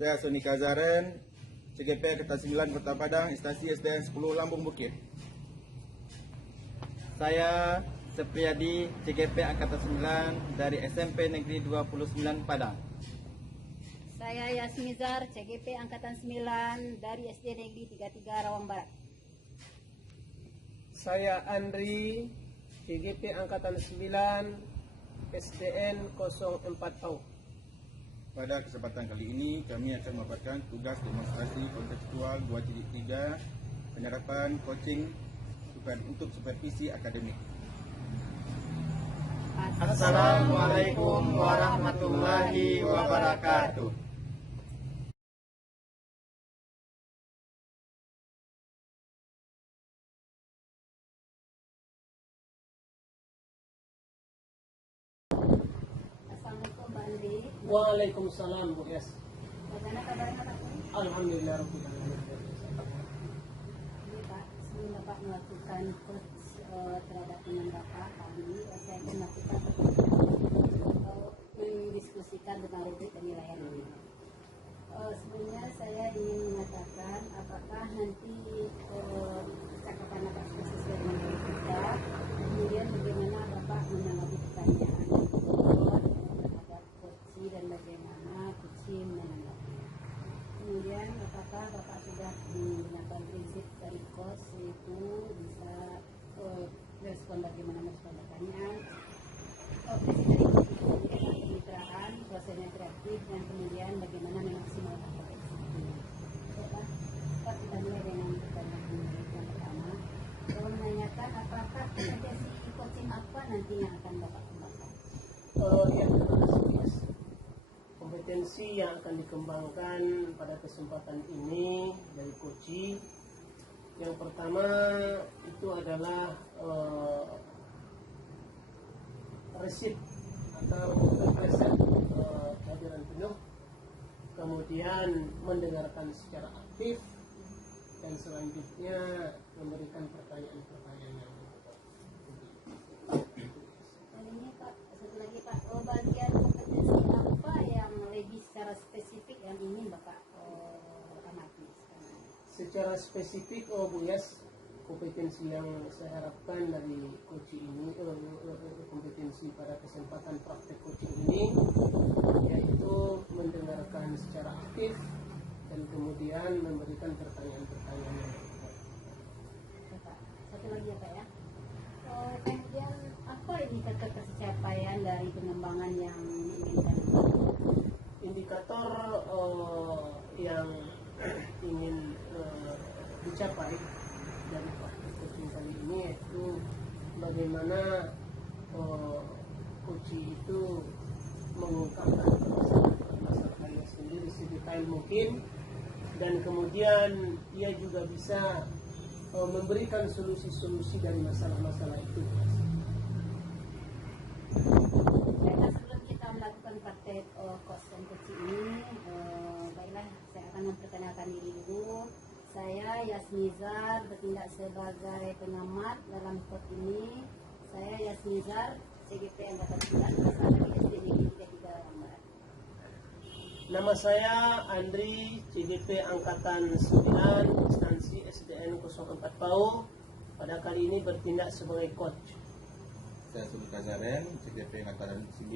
Saya Soni Kazaren, CGP Angkatan 9 Kota Padang, instansi SDN 10 Lambung Bukit. Saya Sepriyadi, CGP Angkatan 9 dari SMP Negeri 29 Padang. Saya Yasmizar, CGP Angkatan 9 dari SD Negeri 33 Rawang Barat. Saya Andri, CGP Angkatan 9, SDN 04 Pau. Pada kesempatan kali ini kami akan memaparkan tugas demonstrasi kontekstual 2.3 penyerapan coaching untuk supervisi akademik. Assalamualaikum warahmatullahi wabarakatuh. Assalamualaikum Mbak Andri. Waalaikumsalam Bu Yas. Bagaimana kabarnya Pak? Alhamdulillah Rabbil Alamin. Ini Pak, sebelum Bapak melakukan coach terhadap teman Bapak kami, saya akan melakukan mendiskusikan tentang rubrik penilaian ini. Sebelumnya saya ingin mengatakan apakah nanti percakapan Bapak sesuai dengan dari kita, kemudian bagaimana Bapak menanggapi pertanyaan terhadap coach dan bagaimana coach menanggapi. Kemudian apakah Bapak sudah menggunakan prinsip dari coach, yaitu bisa respon bagaimana merespon pertanyaan, prinsip dari coach itu adalah kemitraan, prosesnya kreatif, dan kemudian bagaimana memaksimalkan potensi itu. Kita mulai dengan pertanyaan yang pertama. Saya menanyakan apakah kompetensi coaching apa nantinya akan Bapak kembangkan? Ya, terima kasih Bu Yas. Kompetensi yang akan dikembangkan pada kesempatan ini dari coaching, yang pertama itu adalah resip atau resep kehadiran penuh, kemudian mendengarkan secara aktif, dan selanjutnya memberikan pertanyaan-pertanyaan yang Ini Pak, satu lagi Pak, bagian kompetensi apa yang lebih secara spesifik yang ingin Bapak amati sekarang? secara spesifik Bu Yas, kompetensi yang saya harapkan dari coaching ini, kompetensi pada kesempatan praktek coaching ini, yaitu mendengarkan secara aktif dan kemudian memberikan pertanyaan-pertanyaan yang tepat. Bapak, satu lagi ya Pak ya. Kemudian apa indikator pencapaian dari pengembangan yang diinginkan? Indikator yang ingin dicapai dari praktek coaching kali ini yaitu bagaimana coaching itu mengungkapkan permasalahannya sendiri sedetail mungkin, dan kemudian ia juga bisa memberikan solusi-solusi dari masalah-masalah itu. Baiklah, sebelum kita melakukan praktek coach dan coaching ini, baiklah saya akan memperkenalkan diri dulu. Saya Yasmizar, bertindak sebagai pengamat dalam coach ini. Saya Yasmizar, CGP Angkatan 9, asal dari SD Negeri 33 Rawang Barat. Nama saya Andri, CGP Angkatan 9, instansi SDN 04 Pau. Pada kali ini bertindak sebagai coach. Saya Soni Kazaren, CGP Angkatan 9,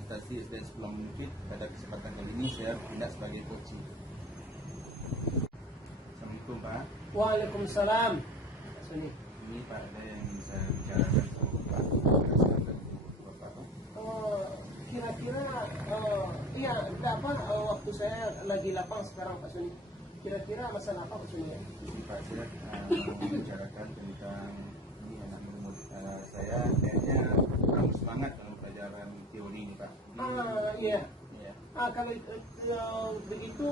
instansi SDN 10 Lambung Bukit. Pada kesempatan kali ini saya bertindak sebagai coach. Assalamualaikum Pak. Waalaikumsalam. Soni. Ini Pak, ada yang bisa bicarakan sama Bapak kesempatan Bapak Pak. Kira-kira iya, apa waktu saya lagi lapang sekarang Pak Soni. Kira-kira masalah apa Pak Soni ya? Jadi Pak, saya membicarakan tentang ini anak murid saya kayaknya kurang semangat dalam pelajaran teori ini Pak. Iya. Iya. Kalau begitu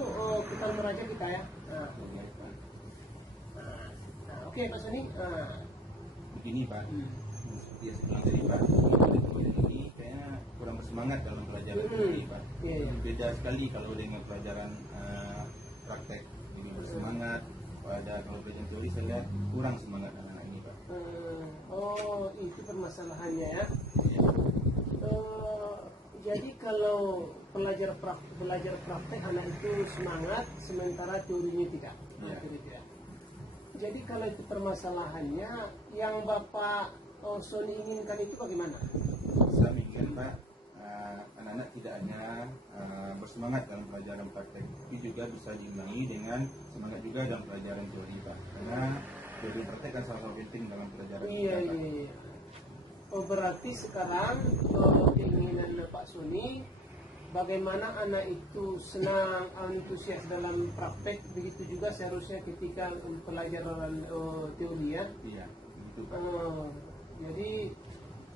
kita meraja kita ya. Iya, Pak. Oke Pak Soni. Begini Pak, seperti yang saya bilang tadi Pak, murid ini kayaknya kurang bersemangat dalam pelajaran teori Pak. Iya. Beda sekali kalau dengan pelajaran praktek, ini bersemangat. Kalau pelajaran teori saya lihat kurang semangat anak-anak ini Pak. Oh, itu permasalahannya ya. Iya. Jadi kalau belajar praktek anak itu semangat, sementara teorinya tidak. Iya. Teori tidak. Jadi kalau itu permasalahannya, yang Bapak Sony inginkan itu bagaimana? Saya ingin Pak, anak-anak tidak hanya bersemangat dalam pelajaran praktek, tapi juga bisa diimbangi dengan semangat juga dalam pelajaran teori Pak. Karena teori praktek kan sama-sama penting dalam pelajaran Iya, kita, Pak. iya. Oh, berarti sekarang keinginan Pak Sony bagaimana anak itu senang, antusias dalam praktek, begitu juga seharusnya ketika pelajaran teori ya. Iya, begitu Pak. Jadi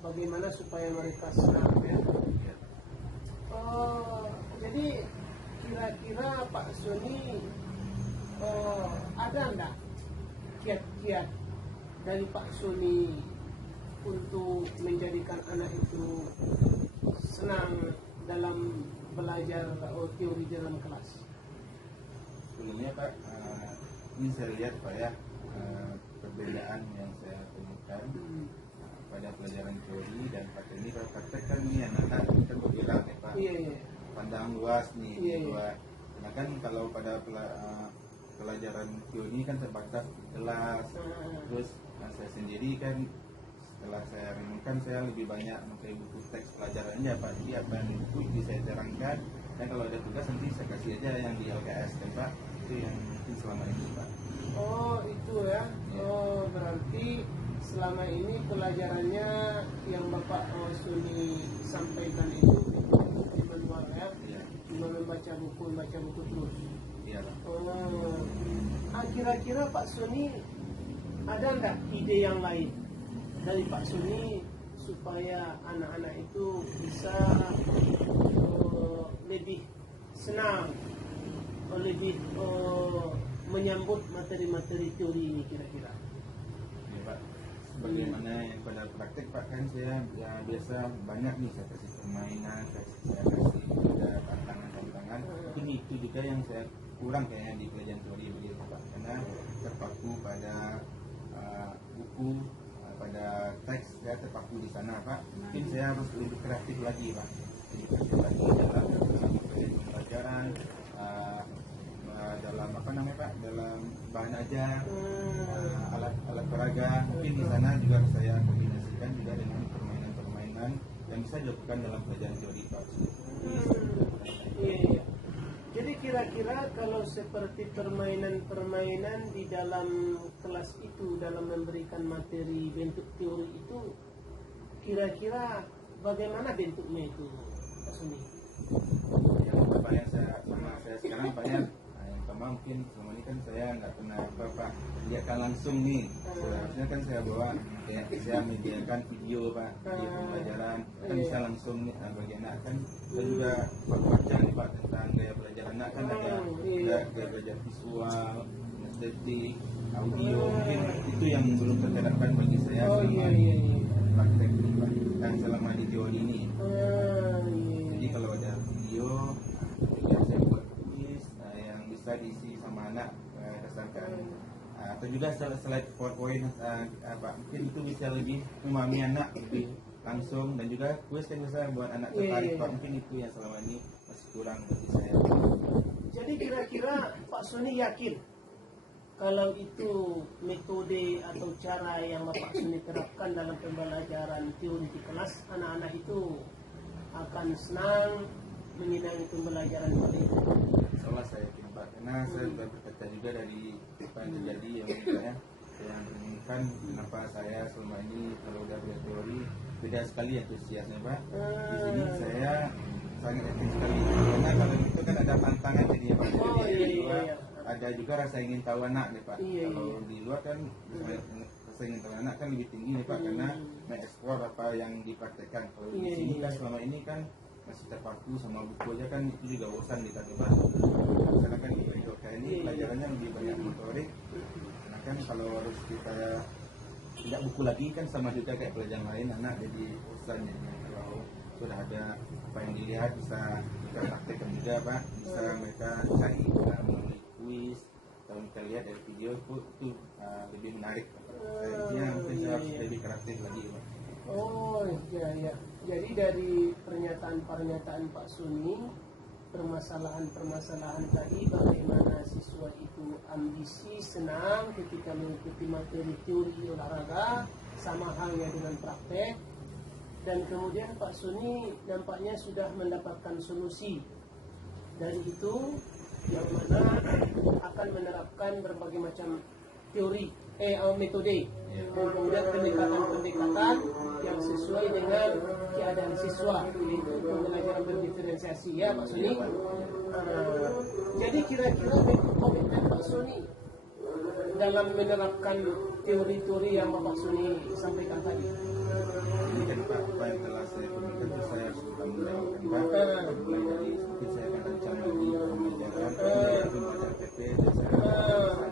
bagaimana supaya mereka senang ya. Iya. Jadi kira-kira Pak Sony ada enggak kiat-kiat dari Pak Sony untuk menjadikan anak itu senang dalam belajar teori dalam kelas? Sebelumnya Pak, ini saya lihat Pak ya, perbedaan yang saya temukan pada pelajaran teori dan praktek ini. Kalau praktek kan ini anak-anak kan bergerak ya Pak, Iya, iya. pandang luas nih, Iya, iya. luas. Nah kan kalau pada pelajaran teori ini kan terbatas di kelas, terus saya sendiri kan setelah saya renungkan saya lebih banyak memakai buku teks pelajarannya Pak. Jadi apa yang di buku itu saya terangkan, dan kalau ada tugas nanti saya kasih aja yang di LKS kan Pak. Itu yang mungkin selama ini Pak. Oh itu ya. Oh berarti selama ini pelajarannya yang Bapak Sony sampaikan itu di manual ya. Iya, Cuma membaca buku terus. iya Pak. Oh, kira-kira Pak Sony ada nggak ide yang lain dari Pak Sony supaya anak-anak itu bisa lebih senang, lebih menyambut materi-materi teori ini kira-kira? Ya, Pak. Bagaimana yang pada praktek Pak kan saya ya, biasa banyak nih saya kasih permainan, saya kasih ada tantangan-tantangan. Mungkin itu juga yang saya kurang kayaknya di pelajaran teori begitu Pak, karena terpaku pada buku, pada teks saya terpaku di sana Pak. Mungkin saya harus lebih kreatif lagi Pak, lebih kreatif lagi dalam pelajaran, dalam apa namanya Pak, dalam bahan ajar, alat peraga. Mungkin di sana juga saya kombinasikan juga dengan permainan-permainan yang bisa dilakukan dalam pelajaran teori Pak. Iya. Jadi kira-kira kalau seperti permainan-permainan di dalam kelas itu dalam memberikan materi bentuk teori itu, kira-kira bagaimana bentuknya itu Pak Sony? Yang Bapak yang saya sekarang Pak ya, yang pertama mungkin selama ini kan saya nggak pernah Bapak lihatkan langsung nih. Seharusnya kan saya bawa kayak saya menyediakan video Pak, video pembelajaran kan bisa langsung nih bagi anak kan. Dan juga baca nih Pak tentang gaya belajar anak kan, ada gaya belajar visual, estetik, audio. Mungkin itu yang belum terterapkan bagi saya selama praktek ini Pak, dan selama di teori ini. Jadi kalau ada video, kemudian saya buat tulis yang bisa diisi sama anak berdasarkan atau juga slide PowerPoint mungkin itu bisa lebih memahami anak lebih langsung, dan juga kuis kan bisa buat anak tertarik Pak. Mungkin itu yang selama ini masih kurang bagi saya. Jadi kira-kira Pak Sony yakin kalau itu metode atau cara yang Bapak Sony terapkan dalam pembelajaran teori di kelas, anak-anak itu akan senang menyenangi pembelajaran kali itu? Insyaallah saya yakin Pak, karena saya sudah berkaca juga dari apa yang terjadi yang saya inginkan. Kenapa saya selama ini kalau udah belajar teori beda sekali antusiasnya Pak. Di sini saya sangat yakin sekali, karena kalau itu kan ada tantangan jadi Pak. Ada juga rasa ingin tahu anak nih Pak. Kalau di luar kan rasa ingin tahu anak kan lebih tinggi nih Pak, karena mengeksplor apa yang dipraktekkan. Kalau di sini kan selama ini kan masih terpaku sama buku aja kan, itu juga bosan kita coba. Karena kan di kayak ini pelajarannya lebih banyak motorik. Karena kan kalau harus kita tidak buku lagi kan sama juga kayak pelajaran lain, anak jadi bosan ya. Kalau sudah ada apa yang dilihat bisa kita praktekkan juga Pak, bisa mereka cari melalui kuis atau kita lihat dari video itu lebih menarik Pak. Saya mungkin saya harus lebih kreatif lagi Pak. Oh ya ya. Jadi dari pernyataan Pak Suni, permasalahan tadi bagaimana siswa itu ambisi, senang ketika mengikuti materi teori olahraga, sama halnya dengan praktek. Dan kemudian Pak Suni nampaknya sudah mendapatkan solusi. Dari itu yang mana akan menerapkan berbagai macam teori, metode, kemudian pendekatan yang sesuai dengan keadaan siswa, yaitu pembelajaran berdiferensiasi, ya Pak Suni. Jadi kira-kira komitmen Pak Suni dalam menerapkan teori-teori yang Bapak Suni sampaikan tadi. Ini kan Pak, apa yang telah saya komunikasi itu saya harus bertanggung jawabkan Pak. Mulai dari mungkin saya akan rancang lagi pembelajaran, belajar PP dan saya akan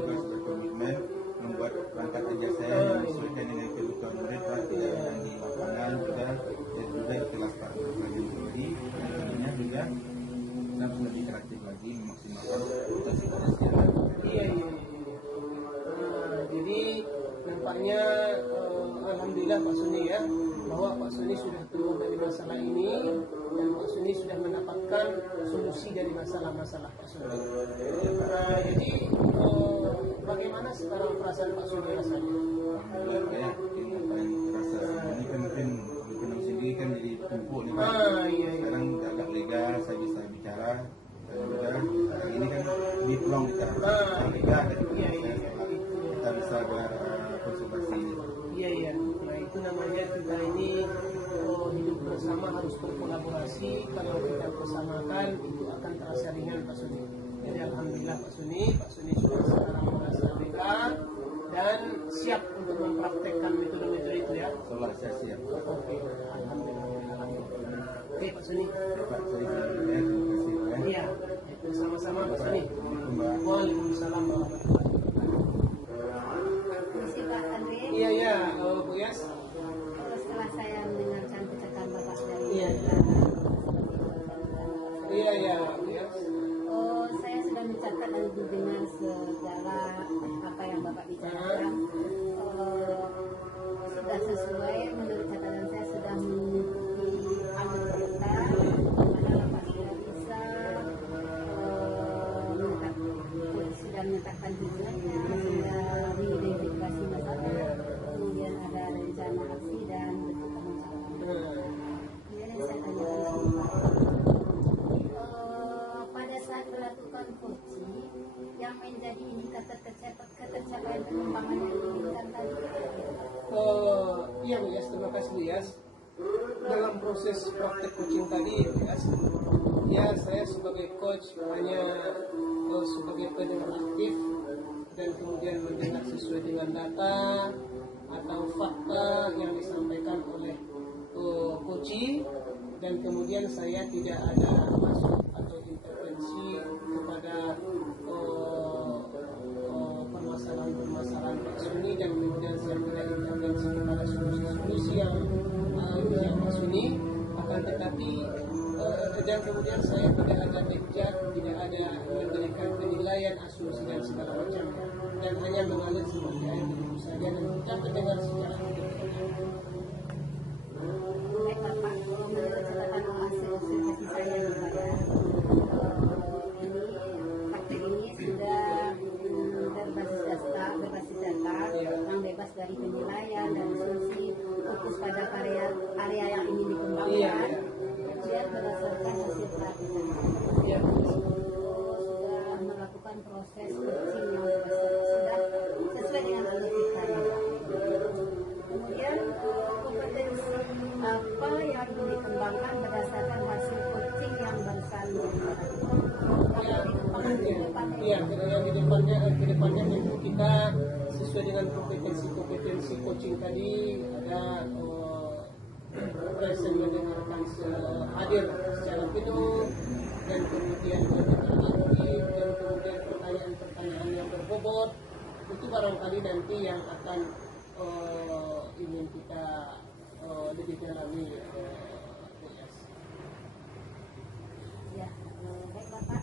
juga berkomitmen membuat perangkat kerja saya yang disesuaikan dengan kebutuhan murid Pak, tidak hanya di lapangan juga dan juga di kelas Pak. Lagi teori, ininya juga kita harus lebih kreatif lagi memaksimalkan intensitas yang ada. Iya. Jadi nampaknya alhamdulillah Pak Suni ya, bahwa Pak Suni sudah keluar dari masalah ini dan Pak Suni sudah mendapatkan solusi dari masalah-masalah Pak Suni. Jadi bagaimana sekarang perasaan Pak Suni rasanya? Alhamdulillah saya apa yang terasa ini kan mungkin sendiri kan jadi tumpuk nih Pak. Iya. Sekarang agak lega, saya bisa bicara dan juga sekarang ini kan diplong kita lega dan kita bisa berkonsultasi. Iya. Nah itu namanya kita ini hidup bersama harus berkolaborasi. Kalau kita bersamakan itu akan terasa ringan Pak Suni. Jadi alhamdulillah Pak Suni sudah sekarang merasa lega dan siap untuk mempraktekkan metode-metode itu ya. Insyaallah saya siap. Oke, alhamdulillah. Oke Pak Suni. Pak, saya terima kasih Pak. Iya, itu sama-sama Pak Suni. Assalamualaikum. Waalaikumsalam warahmatullahi wabarakatuh. Terima Pak Andre. Iya, Bu Yas. Setelah saya mendengarkan percakapan Bapak dari Iya, Bu Yas. saya sudah mencatat dan mendengar segala apa yang Bapak bicarakan. Sudah sesuai menurut catatan saya, sudah mengikuti alur kereta mana Bapak sudah bisa sudah menetapkan tujuannya, sudah mengidentifikasi masalah, kemudian ada rencana aksi dan bentuk tanggung jawab. Kemudian yang saya tanyakan lagi Pak, pada saat melakukan coaching yang menjadi indikator ketercapaian pengembangan yang diinginkan tadi. Iya Bu Yas, terima kasih Bu Yas. Dalam proses praktek coaching tadi Bu Yas, ya saya sebagai coach hanya sebagai pendengar aktif dan kemudian mendengar sesuai dengan data atau fakta yang disampaikan oleh coaching, dan kemudian saya tidak ada masuk atau intervensi kepada permasalahan Pak Suni, dan kemudian saya tidak intervensi kepada solusi-solusi yang Pak Suni, akan tetapi dan kemudian saya tidak ada bejat, tidak ada memberikan penilaian asumsi dan segala macam, dan hanya mengalir seperti air minum saja dan kita mendengar secara Baik Bapak, menurut catatan hasil observasi saya Bapak ya, ini praktek ini sudah berbasis data yang bebas dari penilaian dan asumsi, fokus pada area yang ingin dikembangkan, kemudian berdasarkan hasil praktek. Sudah melakukan proses coaching yang sudah sesuai dengan alur kita ya Pak. Kemudian kompetensi apa yang dikembangkan berdasarkan hasil coaching yang bersalin. Iya, yang ke depannya tentu kita sesuai dengan kompetensi coaching tadi, ada present mendengarkan hadir secara penuh, dan kemudian mendengar aktif, dan kemudian pertanyaan-pertanyaan yang berbobot, itu barangkali nanti yang akan ingin kita lebih dalami. Ya, baik Bapak.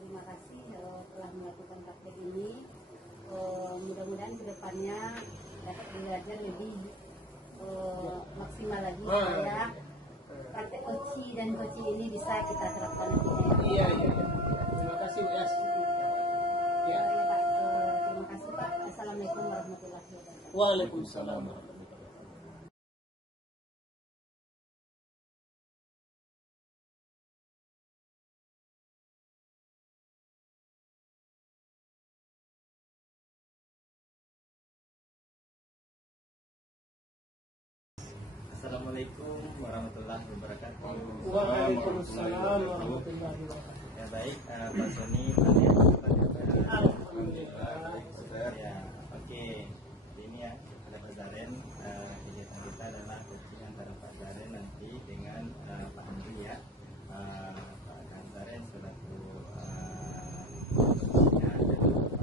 Terima kasih telah melakukan praktek ini. Mudah-mudahan kedepannya dapat belajar coach dan coach ini bisa kita terapkan lebih baik. Iya. Terima kasih Bu Yas. Ya. Ya, Pak. Terima kasih Pak. Assalamualaikum warahmatullahi wabarakatuh. Waalaikumsalam warahmatullahi wabarakatuh. Assalamualaikum warahmatullahi wabarakatuh. Waalaikumsalam warahmatullahi wabarakatuh. Ya baik, Pak Sony, Pak Dea, Pak Dea. Alhamdulillah. Ya, oke. Ini ya, ada Pak Zaren. Kegiatan kita adalah coaching antara Pak Zaren nanti dengan Pak Andri ya. Pak Zaren selaku coachnya dan Pak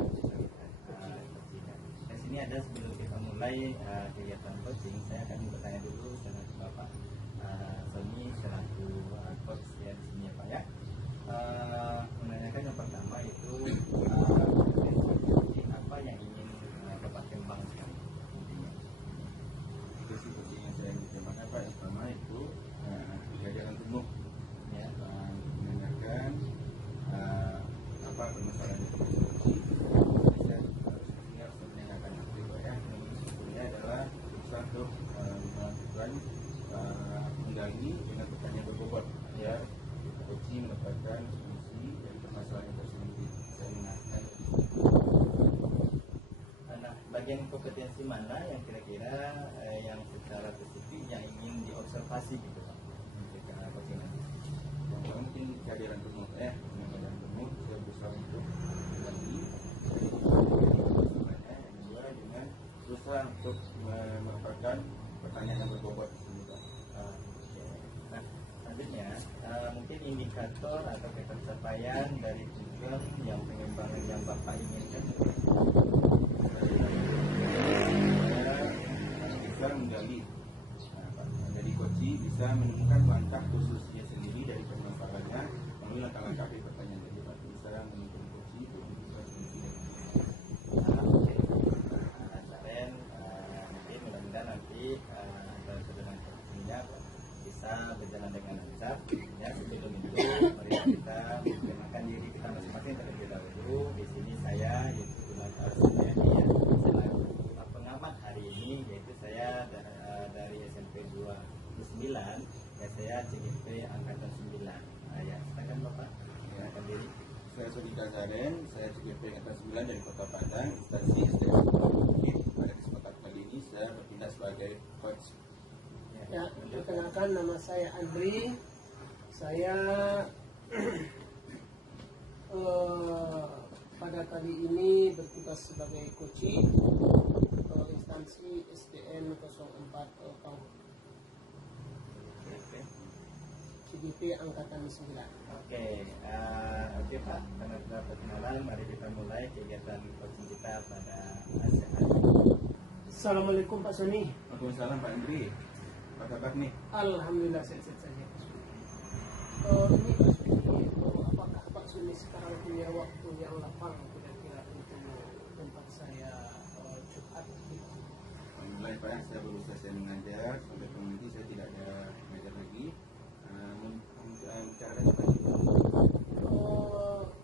coachingnya. Di sini ada sebelum kita mulai kegiatan coaching, saya akan bertanya dulu selaku Bapak Sony selaku coach ya di sini ya Pak ya. Menanyakan yang pertama itu apa yang ingin Bapak kembangkan intinya. Itu sih coaching yang saya ingin kembangkan Pak. Yang pertama itu kegiatan gemuk ya, menanyakan apa permasalahan itu coaching. Saya harus menanyakan itu Pak ya. Ini adalah usaha untuk melakukan menggali dengan pertanyaan berbobot ya. Coaching mendapatkan solusi dari permasalahan tersebut. Saya ingatkan. Nah, bagian kompetensi mana yang kira-kira yang secara spesifik yang ingin diobservasi gitu Pak? Ketika coaching nanti. Yang pertama mungkin kehadiran gemuk ya. Dengan kehadiran gemuk saya berusaha untuk menggali permasalahannya. Yang kedua dengan berusaha untuk mendapatkan pertanyaan yang berbobot tersebut. Oke. Nah, selanjutnya mungkin indikator atau pencapaian dari tujuan yang pengembangan yang Bapak inginkan. Saya bisa menggali jadi coaching bisa menemukan langkah khususnya sendiri dari permasalahannya melalui langkah-langkah di pertanyaan jadi Pak bisa menemukan coaching untuk bisa solusi Oke. Zaren, mungkin mudah-mudahan nanti dalam perjalanan coachingnya bisa berjalan dengan lancar. Ya, sebelum itu mari kita memperkenalkan diri kita masing-masing terlebih dahulu. Di sini saya yaitu Pak Suryadi ya, selaku pengamat hari ini, yaitu saya dari SMP 29 ya, saya CGP angkatan 9. Ya, silakan Bapak perkenalkan diri. Saya Sudika Zaren, saya CGP angkatan 9 dari Kota Padang, instansi SDM Bukit. Pada kesempatan kali ini saya bertindak sebagai coach. Ya, perkenalkan nama saya Andri. Saya pada kali ini bertugas sebagai coaching instansi SDN 04 tahun Oke. CGP angkatan 9. Oke, Pak, karena sudah perkenalan, mari kita mulai kegiatan coaching kita pada siang hari ini. Assalamualaikum Pak Sony. Waalaikumsalam Pak Andri. Apa kabar nih? Alhamdulillah sehat-sehat saja. Ini Pak Sony, apakah Pak Sony sekarang punya waktu yang lapang kira-kira untuk tempat saya curhat? Alhamdulillah Pak, saya baru selesai mengajar sampai nanti saya tidak ada mengajar lagi. Bicara apa?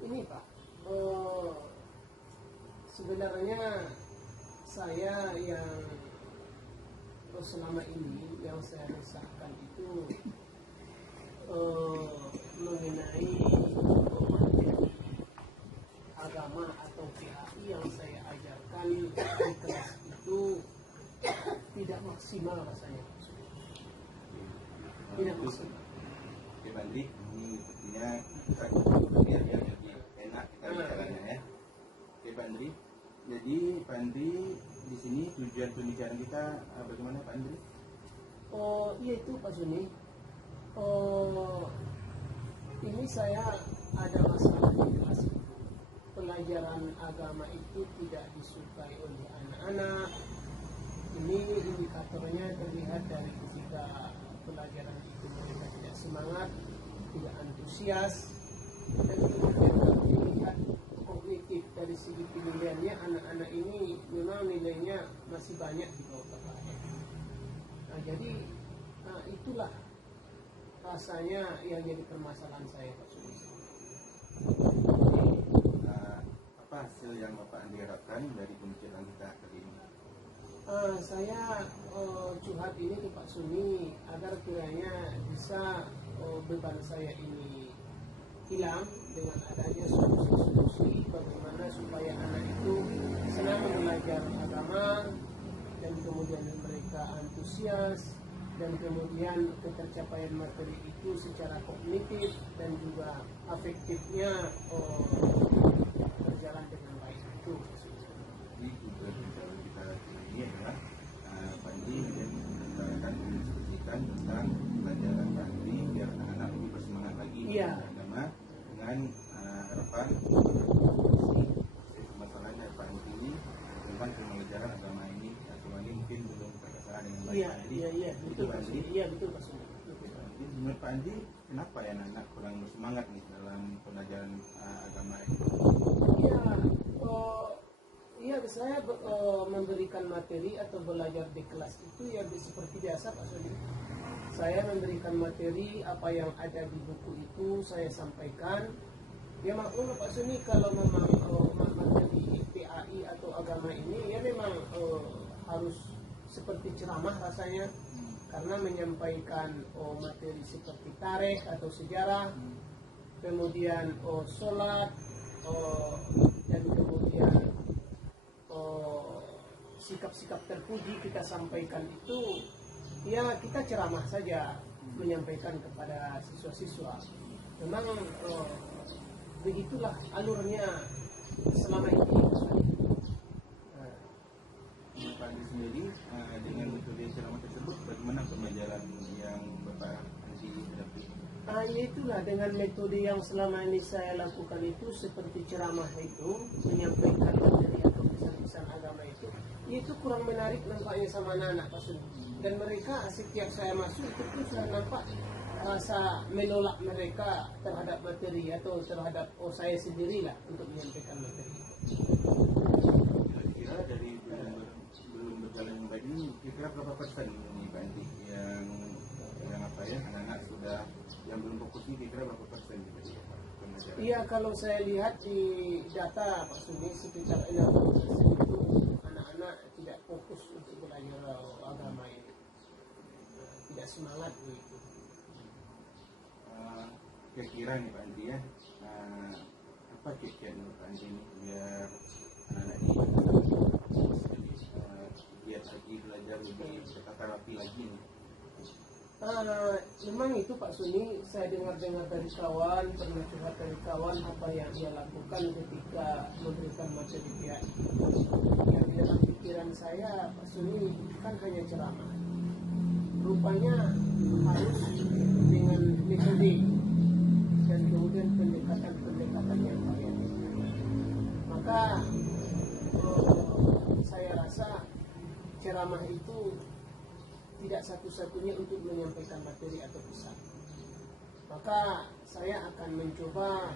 Ini Pak, sebenarnya saya yang selama ini yang saya resahkan itu mengenai materi agama atau PAI yang saya ajarkan di kelas itu tidak maksimal rasanya. Tidak maksimal. Oke Pak Andri, ini sepertinya biar lebih enak kita bicaranya ya. Oke Pak Andri, jadi Pak Andri di sini tujuan pembicaraan kita bagaimana Pak Andri? Iya itu Pak Suni. Ini saya ada masalah di kelas. Pelajaran agama itu tidak disukai oleh anak-anak. Ini indikatornya terlihat dari ketika pelajaran itu mereka tidak semangat, tidak antusias, dan kemudian kalau dilihat kognitif dari segi penilaiannya, anak-anak ini memang nilainya masih banyak di bawah bapaknya. Nah, jadi itulah rasanya yang jadi permasalahan saya Pak Suni. Apa hasil yang Bapak Andi harapkan dari pembicaraan kita kali ini? Saya curhat ini ke Pak Suni agar kiranya bisa beban saya ini hilang dengan adanya solusi-solusi bagaimana supaya anak itu senang belajar agama dan kemudian mereka antusias dan kemudian ketercapaian materi itu secara kognitif dan juga afektifnya berjalan dengan baik itu. Jadi tujuan kita ini adalah Pak Andi akan mendiskusikan tentang pelajaran Pak Andi biar anak-anak lebih bersemangat lagi Iya. belajar agama dengan harapan masalahnya Pak Andi ini tentang pembelajaran agama ini agama ini mungkin belum terlaksana dengan baik. Iya, betul Pak Suni. Iya, betul Pak Suni. Jadi menurut Pak Andi kenapa ya anak-anak kurang bersemangat nih dalam pelajaran agama ini? Iya, saya memberikan materi atau belajar di kelas itu ya seperti biasa Pak Suni. Saya memberikan materi apa yang ada di buku itu saya sampaikan. Ya maklum Pak Suni kalau memang materi PAI atau agama ini ya memang harus seperti ceramah rasanya karena menyampaikan materi seperti tarikh atau sejarah, kemudian sholat dan kemudian sikap-sikap terpuji kita sampaikan itu ya kita ceramah saja menyampaikan kepada siswa-siswa. Memang begitulah alurnya selama ini. Pak Andi sendiri dengan metode ceramah tersebut bagaimana pembelajaran yang Bapak Andi hadapi? Itulah dengan metode yang selama ini saya lakukan itu seperti ceramah itu menyampaikan materi atau pesan-pesan agama itu kurang menarik nampaknya sama anak-anak Pak Suni. Dan mereka setiap saya masuk itu pun sudah nampak rasa menolak mereka terhadap materi atau terhadap saya sendirilah untuk menyampaikan materi. Kira-kira dari belum berjalan yang baik ini kira-kira berapa persen ini Pak Andi yang apa ya anak-anak sudah yang belum fokus ini kira-kira berapa persen gitu? Iya, kalau saya lihat di data Pak Suni sekitar 60% itu anak-anak tidak fokus untuk belajar agama ini, tidak semangat begitu. Kira-kira nih Pak Andi ya, apa kiat-kiat menurut Pak Andi ini biar anak-anak ini giat lagi belajar lebih bertata rapi lagi nih? Memang itu Pak Suni, saya dengar-dengar dari kawan, pernah curhat dari kawan apa yang dia lakukan ketika memberikan materi dia. Yang di dalam pikiran saya Pak Suni kan hanya ceramah. Rupanya harus dengan metode dan kemudian pendekatan yang baik. Maka saya rasa ceramah itu tidak satu-satunya untuk menyampaikan materi atau pesan. Maka saya akan mencoba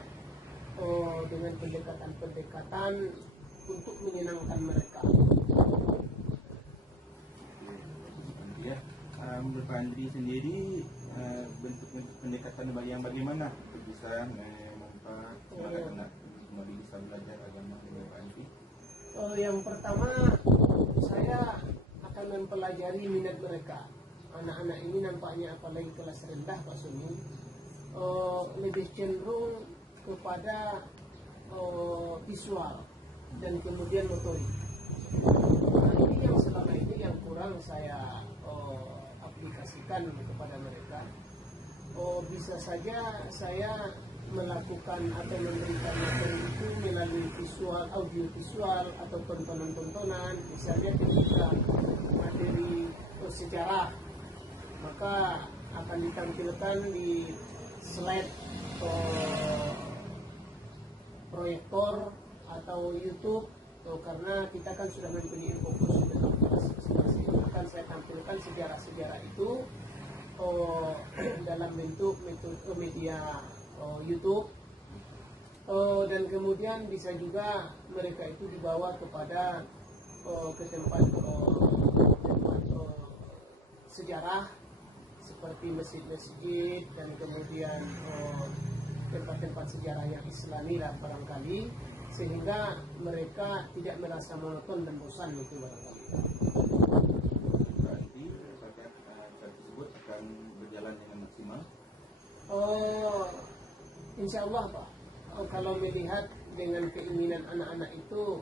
dengan pendekatan-pendekatan untuk menyenangkan mereka. Ya, menurut Pak Andi sendiri bentuk-bentuk pendekatan yang bagaimana untuk bisa memompa semangat anak kembali bisa belajar agama dengan Pak Andi? Yang pertama, saya akan mempelajari minat mereka. Anak-anak ini nampaknya apalagi kelas rendah Pak Suni lebih cenderung kepada visual dan kemudian motorik. Ini yang selama ini yang kurang saya aplikasikan kepada mereka. Bisa saja saya melakukan atau memberikan materi itu melalui visual, audio visual atau tontonan-tontonan. Misalnya ketika materi sejarah, maka akan ditampilkan di slide proyektor atau YouTube. Karena kita kan sudah mempunyai fokus dalam kelas masing-masing, akan saya tampilkan sejarah-sejarah itu dalam bentuk media YouTube, dan kemudian bisa juga mereka itu dibawa kepada ke tempat sejarah seperti masjid-masjid dan kemudian tempat-tempat sejarah yang islami lah barangkali, sehingga mereka tidak merasa monoton dan bosan itu barangkali. Berarti zakat tersebut akan berjalan dengan maksimal. Insya Allah Pak, kalau melihat dengan keinginan anak-anak itu,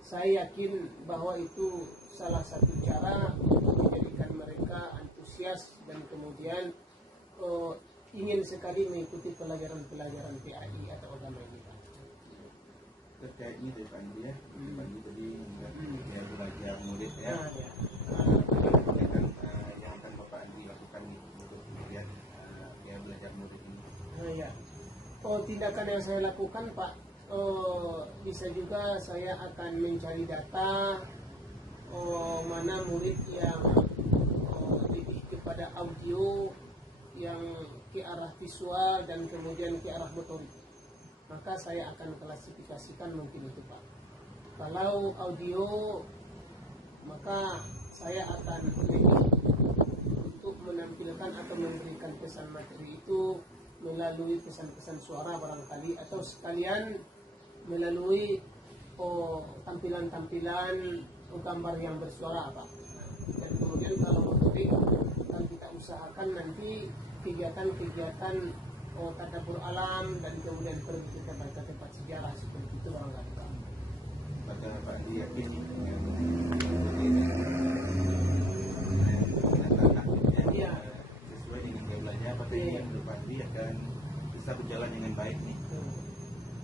saya yakin bahwa itu salah satu cara untuk menjadikan mereka antusias dan kemudian ingin sekali mengikuti pelajaran-pelajaran PAI atau agama ini Pak. Terkait ini dari Pak Andi ya, Pak Andi tadi ya belajar murid ya. Ya. Kegiatan yang akan Bapak Andi lakukan untuk kemudian ya belajar murid ini. Ya. Tindakan yang saya lakukan Pak, bisa juga saya akan mencari data mana murid yang lebih kepada audio, yang ke arah visual dan kemudian ke arah motorik. Maka saya akan klasifikasikan mungkin itu Pak. Kalau audio, maka saya akan memilih untuk menampilkan atau memberikan pesan materi itu melalui pesan-pesan suara barangkali, atau sekalian melalui tampilan-tampilan gambar yang bersuara Pak. Dan kemudian kalau motorik akan kita usahakan nanti kegiatan-kegiatan tadabbur alam dan kemudian pergi ke tempat-tempat sejarah seperti itu barangkali Pak. Maka Pak Andi yakin dengan Iya. sesuai dengan dia belajar, Pak Andi yang Pak Andi akan bisa berjalan dengan baik nih.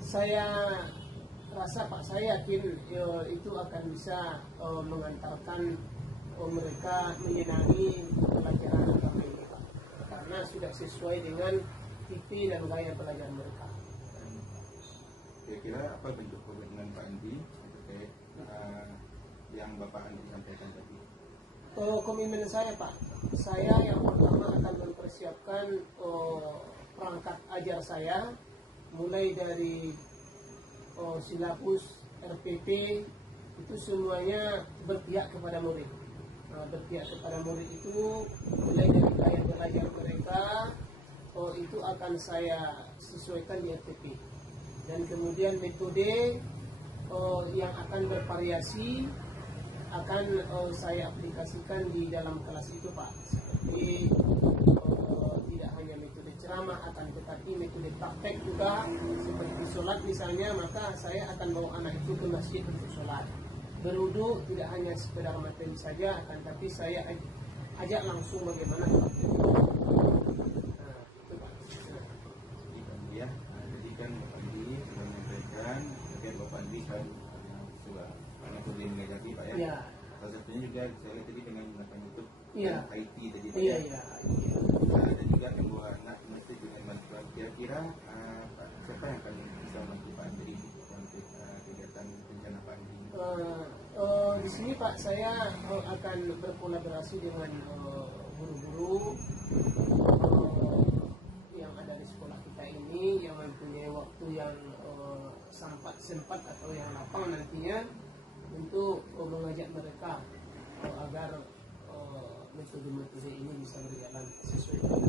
Saya rasa Pak, saya yakin itu akan bisa mengantarkan mereka menyenangi pelajaran agama ini Pak, karena sudah sesuai dengan tipe dan gaya belajar mereka. Kira-kira apa bentuk komitmen Pak Andi terkait yang Bapak Andi sampaikan tadi? Komitmen saya Pak, saya yang pertama akan mempersiapkan perangkat ajar saya, mulai dari silabus, RPP, itu semuanya berpihak kepada murid. Berpihak kepada murid itu mulai dari gaya belajar mereka, itu akan saya sesuaikan di RPP. Dan kemudian metode yang akan bervariasi akan saya aplikasikan di dalam kelas itu Pak. Seperti tidak hanya metode ceramah, akan tetapi metode praktek juga, seperti sholat misalnya, maka saya akan bawa anak itu ke masjid untuk sholat. Berwudu tidak hanya sekedar materi saja, akan tapi saya ajak langsung bagaimana praktek. Itu Pak. Ya, jadi kan Bapak Andi sudah menyampaikan, terkait Bapak Andi kan sudah metode yang negatif Pak ya. Iya. Salah satunya juga saya lihat tadi dengan menggunakan YouTube Iya. dan IT tadi Pak. Iya, ya. iya. Dan juga membawa anak mesti dengan bantuan. Kira-kira siapa yang akan bisa membantu Pak Andi untuk kegiatan rencana Pak Andi? Di sini Pak, saya akan berkolaborasi dengan guru-guru yang ada di sekolah kita ini, yang mempunyai waktu yang sempat atau yang lapang nantinya untuk mengajak mereka agar metode-metode ini bisa berjalan sesuai dengan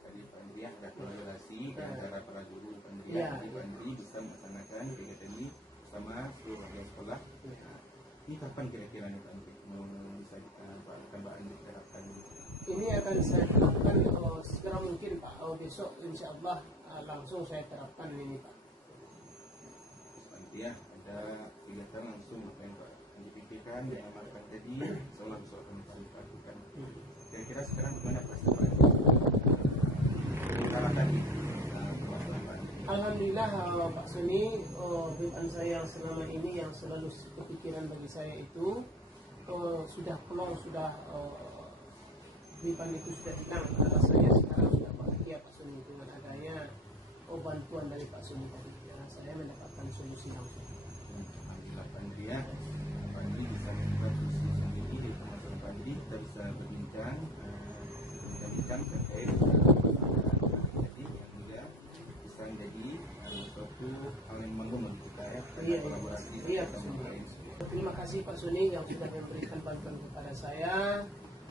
Tadi Pak Andi ada kolaborasi antara para guru Pak Andi. Iya. Jadi Pak Andi bisa melaksanakan kegiatan ini bersama seluruh warga sekolah. Ini kapan kira-kira nih Pak Andi mau bisa kita akan Pak Andi terapkan? ini akan saya terapkan segera mungkin Pak. Besok insya Allah langsung saya terapkan ini Pak. Pak Andi ya, ada kegiatan langsung yang Pak Andi pikirkan yang amalkan tadi, seolah bisa kami lakukan. Kira-kira sekarang bagaimana perasaan Pak Andi? Salahkan nih kemampuan Pak Andi. Alhamdulillah Pak Suni, bid'ah saya yang selama ini yang selalu kepikiran bagi saya itu sudah plong, sudah bid'ah itu sudah hilang. Rasanya sekarang sudah bahagia Pak Suni dengan adanya bantuan dari Pak Suni tadi. Ya, saya mendapatkan solusi langsung. Alhamdulillah Pak Andi ya, Pak Andi bisa membuat solusi sendiri di permasalahan Pak Andi. Kita bisa berbincang terkait jadi yang juga bisa menjadi suatu hal yang mengagumkan kita ya, Iya, kolaborasi iya, sama Pak lain. Terima kasih Pak Suni yang sudah memberikan bantuan kepada saya.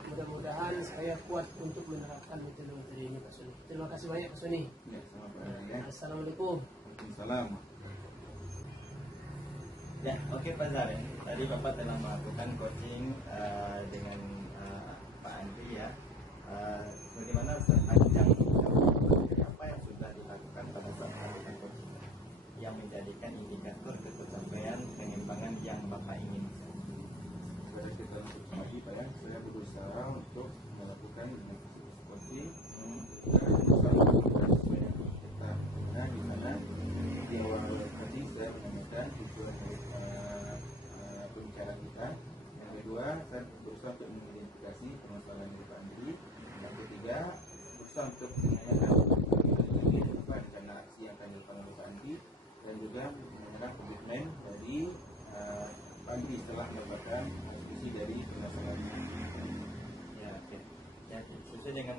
Mudah-mudahan saya supaya kuat untuk menerapkan metode-metode ini Pak Sony. Terima kasih banyak Pak Sony. Ya, sama Pak ya. Assalamualaikum. Waalaikumsalam. Ya, oke Pak Zaren. Tadi Bapak telah melakukan coaching dengan Pak Andri ya. Bagaimana sepanjang apa yang sudah dilakukan pada saat melakukan coaching yang menjadikan indikator ketercapaian pengembangan yang Bapak ingin? Saya kita untuk pagi Pak ya, saya berusaha untuk melakukan seperti kita nah di mana di awal tadi saya menyampaikan tujuan pembicaraan kita. Yang kedua, saya berusaha untuk mengidentifikasi permasalahan dari Pak Andri. Yang ketiga, berusaha untuk menanyakan apa rencana aksi yang akan dilakukan oleh Pak Andri, dan juga menanyakan komitmen dari Pak Andri setelah mendapatkan diskusi dari permasalahan ini. Ya, oke. Ya, sesuai dengan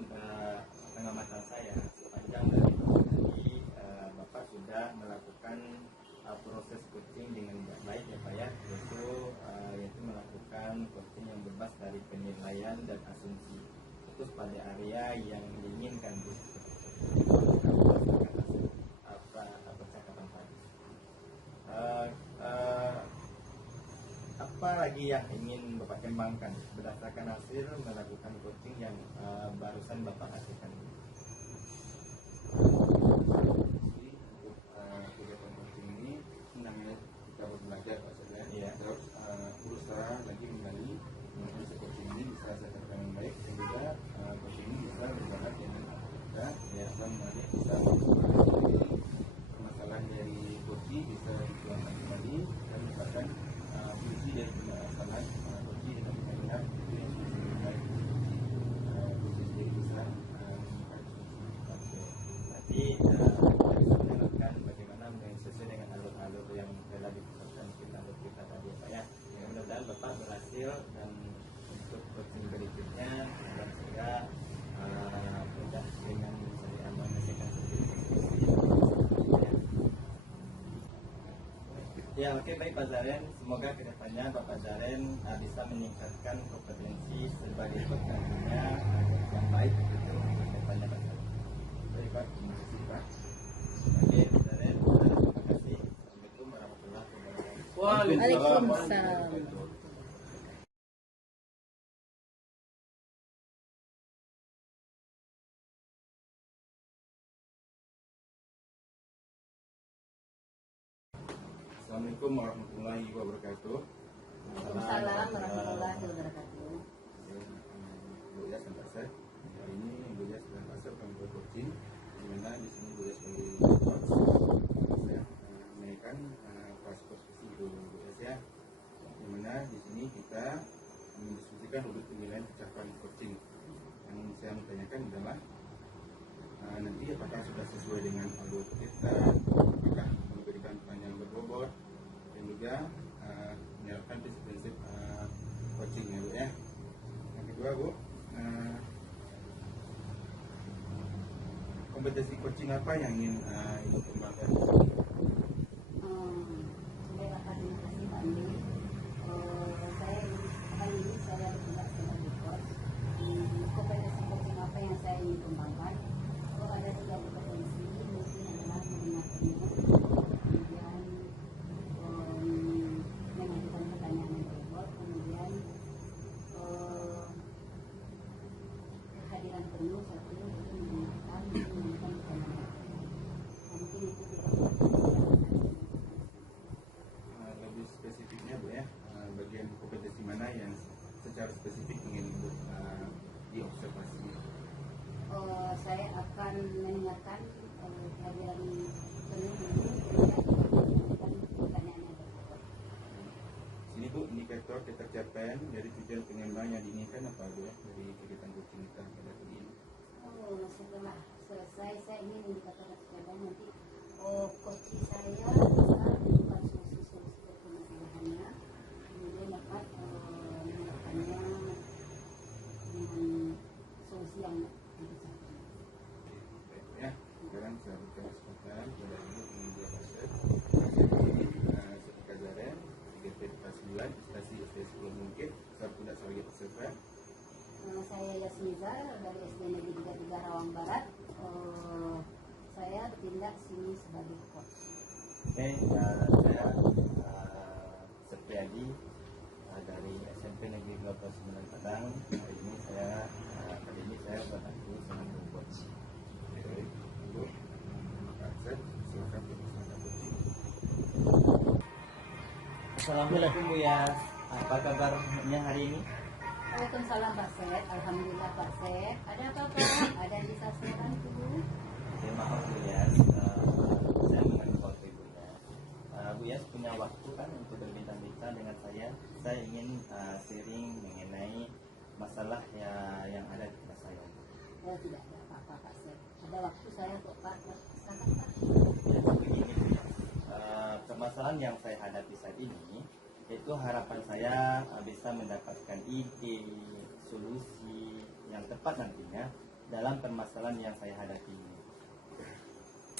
pengamatan saya, sepanjang dari tadi Bapak sudah melakukan proses coaching dengan baik ya Pak ya, yaitu melakukan coaching yang bebas dari penilaian dan asumsi, fokus pada area yang diinginkan Bu. Apa percakapan tadi? Apa lagi yang ingin Bapak kembangkan berdasarkan hasil melakukan coaching yang barusan Bapak hasilkan? Jadi untuk kegiatan coaching ini namanya kita belajar Pak Saya. Iya. Terus berusaha lagi menggali konsep coaching ini bisa saya terapkan dengan baik, dan juga coaching ini bisa berbakat dengan kita ya, dan nanti bisa menjadi permasalahan dari coaching bisa dikeluarkan kembali dan merupakan fungsi dari permasalahan coaching dengan melihat itu yang lebih baik coaching sendiri bisa Nanti kita bisa menerapkan bagaimana sesuai dengan alur-alur yang telah ditetapkan kita tadi ya Pak ya. Mudah-mudahan Bapak berhasil dan untuk coaching berikutnya dan juga mudah dengan menyelesaikan ya. Oke, baik Pak Zaren, semoga kedepannya Bapak Zaren bisa meningkatkan kompetensi sebagai petaninya yang baik gitu kedepannya Pak Zaren. baik Pak. Terima kasih Pak. Oke, Pak Zaren, terima kasih. Assalamualaikum warahmatullahi wabarakatuh. Waalaikumsalam. Assalamualaikum warahmatullahi wabarakatuh. Waalaikumsalam warahmatullahi wabarakatuh. Bu Yas dan Pak Seth. Hari ini Bu Yas dan Pak Seth akan buat coaching, di mana di sini Bu Yas sebagai coach saya menaikkan kelas posisi Bu Yas ya. Di mana di sini kita mendiskusikan untuk penilaian pencapaian coaching. Yang saya mau tanyakan adalah nanti apakah sudah sesuai dengan alur kita, apakah memberikan pertanyaan berbobot, dan juga menerapkan prinsip-prinsip coaching ya Bu ya. Yang kedua Bu, kompetensi coaching apa yang ingin Ibu kembangkan? Terima kasih Pak Andi. Saya kali ini saya bergerak sebagai coach. Kompetensi coaching apa yang saya ingin kembangkan? Ada 3 kompetensi, mungkin adalah mendengarkan, kemudian mengajukan pertanyaan yang berbobot, kemudian kehadiran penuh satu untuk mendengarkan pertanyaan. Mungkin itu Lebih spesifiknya Bu ya, bagian kompetensi mana yang secara spesifik ingin Ibu diobservasi? saya akan mendengarkan kehadiran penuh ini, kemudian mengajukan pertanyaan yang berbobot. Sini Bu, indikator ketercapaian dari tujuan pengembangan yang diinginkan apa Bu ya dari kegiatan coaching kita pada kali ini? Setelah selesai, saya ingin indikator ketercapaian nanti coach saya bisa menemukan solusi-solusi dari permasalahannya, kemudian dapat menerapkannya dengan solusi yang dicapai. Baik ya, sekarang saya berikan kesempatan kepada Ibu ingin dia pasir. Seperti Zaren, IGP kelas 9, stasi ST10 mungkin, saya tidak salah observan. Saya Yasmiza belajar dari SD Negeri 33 Rawang Barat. Saya bertindak sini sebagai coach. Oke, saya Sepriadi dari SMP Negeri 29 Padang. Kali ini saya bertemu dengan coach. Oke, Ibu, Pak Asep, silakan dipersilakan. Assalamualaikum Bu Yas, apa kabarnya hari ini? Waalaikumsalam Pak Sep. Alhamdulillah Pak Sep. Ada apa Pak? Ada yang bisa saya bantu? Maaf Bu Yas, saya mengenal waktu Bu Yas. Bu Yas punya waktu kan untuk berbincang-bincang dengan saya. Saya ingin sharing mengenai masalah yang ada di kelas saya. Tidak ada apa-apa Pak Sep. Ada waktu saya kok Pak. Silakan Pak. Ya, begini Bu Yas, permasalahan yang saya hadapi saat ini, itu harapan saya bisa mendapatkan ide, solusi yang tepat nantinya dalam permasalahan yang saya hadapi ini.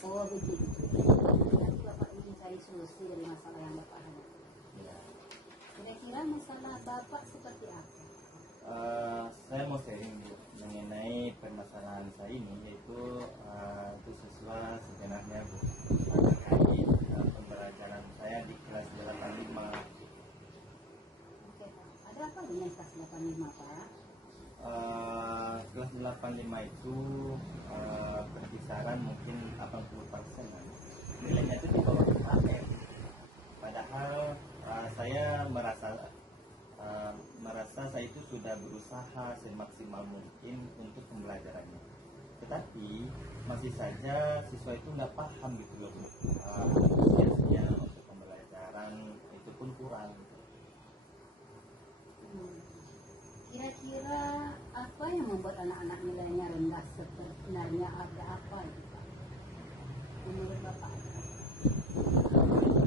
Oh begitu. Nanti Bapak ingin cari solusi dari masalah yang Bapak hadapi. Ya. Kira-kira masalah Bapak seperti apa? Saya mau sharing Bu, mengenai permasalahan saya ini, yaitu itu siswa sebenarnya Bu, terkait pembelajaran saya di kelas 85. Oke Pak. Ada apa dengan kelas 85 Pak? Kelas 85 itu berkisaran mungkin 80% kan. Nilainya itu di bawah KKM. Padahal saya merasa saya itu sudah berusaha semaksimal mungkin untuk pembelajarannya. Tetapi masih saja siswa itu nggak paham gitu loh. Antusiasnya untuk pembelajaran itu pun kurang. Kira-kira apa yang membuat anak-anak nilainya rendah? Sebenarnya ada apa itu Pak? Menurut Bapak ada apa?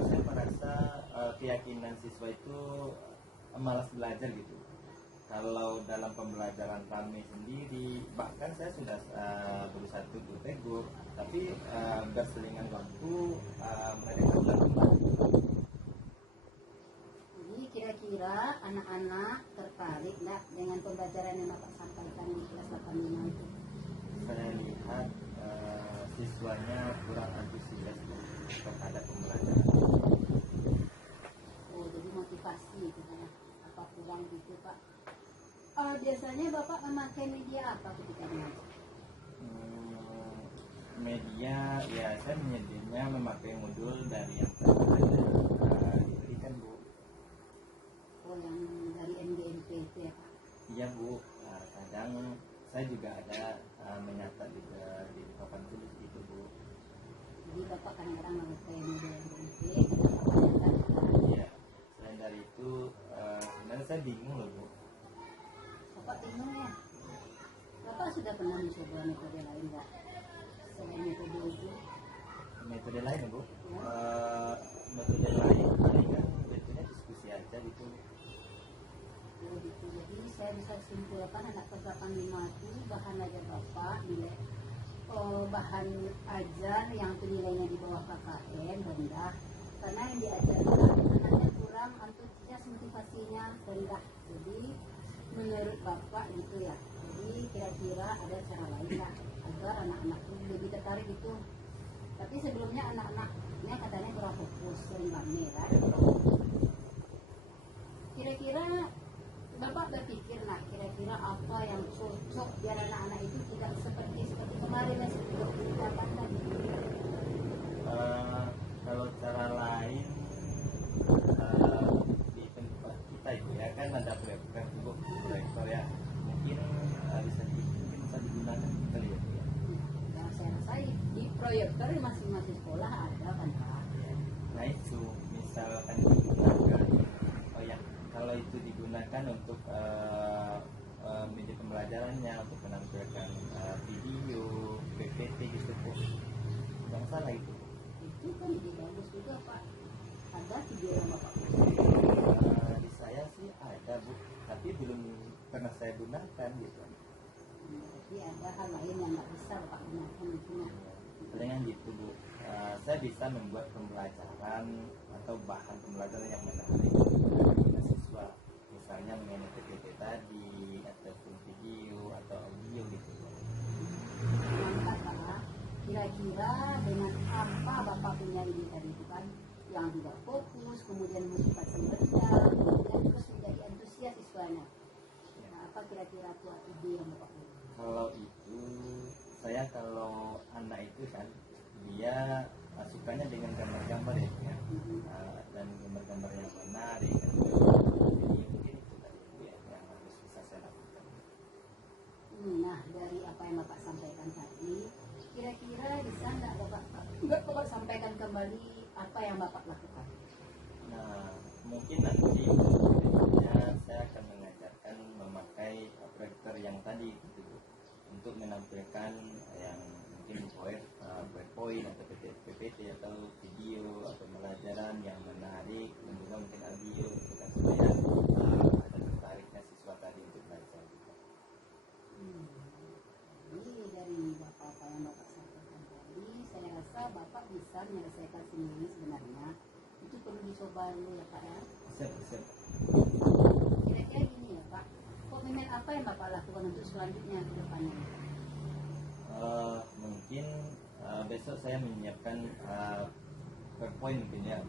Saya merasa keyakinan siswa itu malas belajar gitu. Kalau dalam pembelajaran kami sendiri, bahkan saya sudah berusaha untuk tegur, tapi berselingan waktu mereka ulang kembali. Jadi kira-kira anak-anak tertarik nggak dengan pembelajaran yang Bapak sampaikan di kelas 85 itu? Saya lihat siswanya kurang antusias terhadap pembelajaran. Oh, jadi motivasi gitu ya? Apa kurang gitu Pak? Biasanya Bapak memakai media apa ketika mengajar? Media, ya saya menyedianya memakai modul dari yang ada diberikan Bu. Oh, yang dari NGMP itu ya Pak? Iya Bu, kadang saya juga ada menyatat di papan tulis itu Bu. Jadi Bapak kadang-kadang memakai media NGMP, kadang Bapak nyata juga. Iya, selain dari itu sebenarnya saya bingung loh Bu. Bapak bingung ya? Bapak sudah pernah mencoba metode lain nggak? Selain metode itu? Metode lain ya Bu? Metode lain palingan betulnya diskusi aja gitu. Oh, gitu. Jadi saya bisa simpulkan anak kelas 85 itu bahan ajar Bapak nilai bahan ajar yang itu nilainya di bawah KKM rendah karena yang diajarkan anaknya kurang antusias, motivasinya rendah. Jadi menurut Bapak gitu ya. Jadi kira-kira ada cara lain nggak agar anak-anak itu lebih tertarik gitu? Tapi sebelumnya anak-anaknya katanya kurang fokus, sering rame kan? Kira-kira Bapak berpikir nah kira-kira apa yang cocok biar anak-anak itu tidak seperti kemarin yang seperti dikatakan tadi? Kalau cara lain di tempat kita itu ya kan ada proyektor ya, mungkin bisa digunakan kali ya. Yang saya rasa di proyektor di masing-masing sekolah ada kan Pak? Nah itu misalkan digunakan, oh ya kalau itu digunakan untuk media pembelajarannya untuk menampilkan video, PPT gitu Bu, nggak salah itu. Itu kan ide bagus juga Pak. Ada video yang Bapak Di saya sih ada Bu, tapi belum pernah saya gunakan gitu. Jadi ada hal lain yang nggak bisa Bapak gunakan itu ya. Palingan gitu Bu. Saya bisa membuat pembelajaran atau bahan pembelajaran yang menarik bagi siswa, misalnya mengenai PPT tadi ataupun video atau audio gitu. Mantap Pak. Kira-kira dengan apa Bapak punya ini tadi itu kan, yang tidak fokus, kemudian motivasi rendah, kemudian terus menjadi antusias siswanya. Nah, apa kira-kira tuh ide yang Bapak punya? Kalau itu saya kalau anak itu kan dia sukanya dengan gambar-gambar ya, dan gambar-gambar yang menarik kan. Jadi mungkin itu tadi ya, yang harus bisa saya lakukan. Nah, dari apa yang Bapak sampaikan tadi, kira-kira bisa nggak Bapak sampaikan kembali apa yang Bapak lakukan? Nah, mungkin nanti berikutnya saya akan mengajarkan memakai proyektor yang tadi gitu, untuk menampilkan yang mungkin PowerPoint atau PPT atau video atau pembelajaran yang menarik, dan juga mungkin audio gitu kan, supaya ada tertariknya siswa tadi untuk belajar. Ini dari Bapak apa yang Bapak sampaikan tadi, saya rasa Bapak bisa menyelesaikan sendiri sebenarnya. Itu perlu dicoba dulu ya Pak ya. Siap. Kira-kira gini ya Pak, komitmen apa yang Bapak lakukan untuk selanjutnya ke depannya? Mungkin besok saya menyiapkan PowerPoint mungkin ya,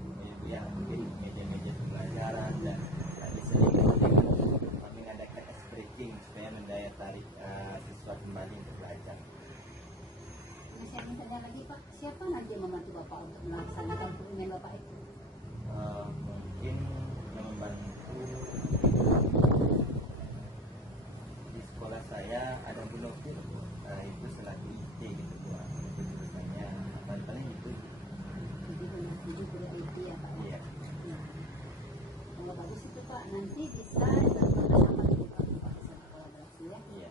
mungkin meja-meja pembelajaran, dan diselingi dengan mengadakan ice breaking supaya mendaya tarik siswa kembali untuk belajar. Yang saya ingin tanya lagi Pak, siapa nanti yang membantu Bapak untuk melaksanakan komitmen Bapak itu? Mungkin yang membantu di sekolah saya ada Bu Novir, itu selaku IT gitu Bu, itu jurusannya paling itu. Jadi menuju ke IT ya Pak ya? Iya. Kalau bagus itu Pak, nanti bisa dilakukan bersama dengan Bapak bisa kolaborasi ya. Iya.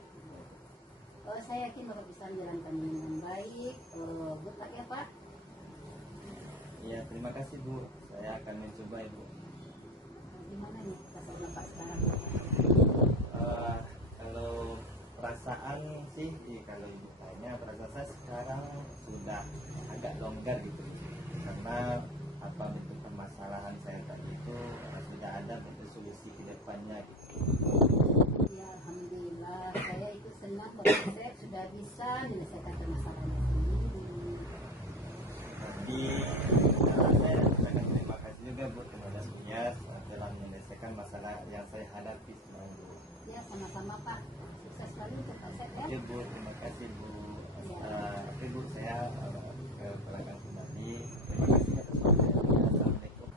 Saya yakin Bapak bisa menjalankan ini dengan baik. Good luck ya Pak. Iya, terima kasih Bu. Saya akan mencoba Ibu. Gimana nih rasa Bapak sekarang? Kalau perasaan sih, kalau Ibu tanya, perasaan saya sekarang sudah agak longgar gitu, karena apa bentuk permasalahan saya tadi itu sudah ada bentuk solusi ke depannya gitu. Ya Alhamdulillah, saya itu senang bahwa saya sudah bisa menyelesaikan permasalahannya sendiri. Jadi saya ucapkan terima kasih juga Bu kepada Buya dalam menyelesaikan masalah yang saya hadapi sekarang Bu. Ya sama-sama Pak, sukses selalu untuk Pak Sep ya. Oke Bu, terima kasih Bu. Oke Bu, saya ke belakang kembali. Terima kasih atas waktunya. Assalamualaikum.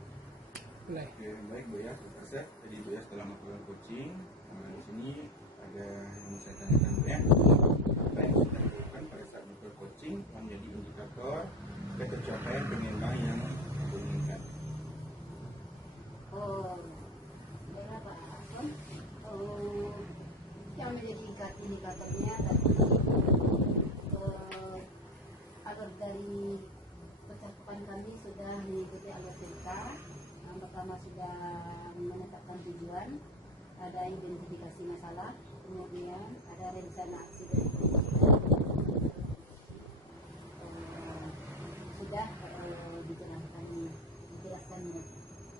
Mulai. Oke, baik Bu ya, terima kasih. Tadi Bu ya setelah melakukan coaching, di sini ada yang mau saya tanyakan Bu ya. Apa yang sudah dilakukan pada saat melakukan coaching menjadi indikator ketercapaian penyembah yang diinginkan? Baiklah Pak Hasan. Yang menjadi indikatornya tadi agar dari percakapan kami sudah mengikuti alur cerita. Yang pertama sudah menetapkan tujuan, ada identifikasi masalah, kemudian ada rencana aksi dari sudah dijelaskan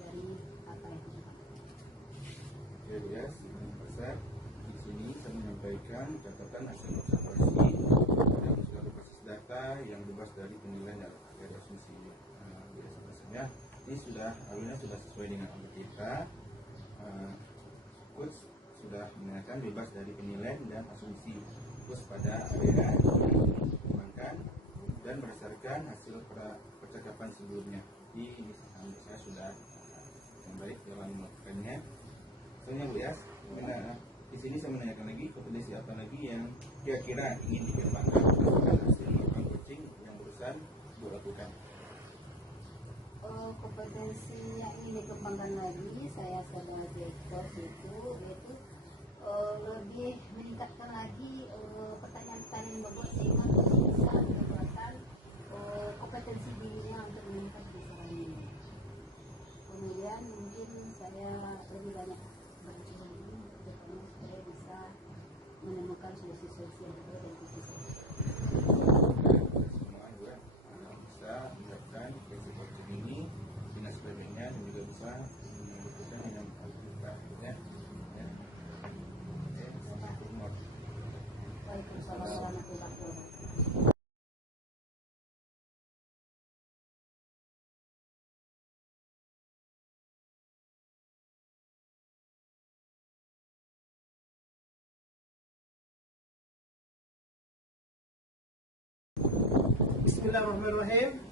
dari apa yang kita lakukan. Oke Bu ya, terima kasih. Di sini saya menyampaikan catatan hasil observasi dan suatu basis data yang bebas dari penilaian dan dari asumsi biasanya. Ini alurnya sudah sesuai dengan alur kita. Coach sudah menyatakan bebas dari penilaian dan asumsi terus pada area yang dikembangkan dan berdasarkan hasil percakapan sebelumnya. Jadi ini saya sudah yang baik dalam melakukannya. Soalnya Bu ya, di sini saya menanyakan lagi kompetensi apa lagi yang kira-kira ingin dikembangkan berdasarkan hasil coaching yang barusan Bu lakukan. Kompetensi yang ingin dikembangkan lagi saya sebagai coach itu yaitu lebih meningkatkan lagi pertanyaan-pertanyaan yang membuat sehingga bisa mengembangkan kompetensi dirinya untuk meningkat di sekolah ini. Kemudian mungkin saya lebih banyak berjuang supaya bisa menemukan solusi-solusi yang berbeda dari sisi Bismillahirrahmanirrahim.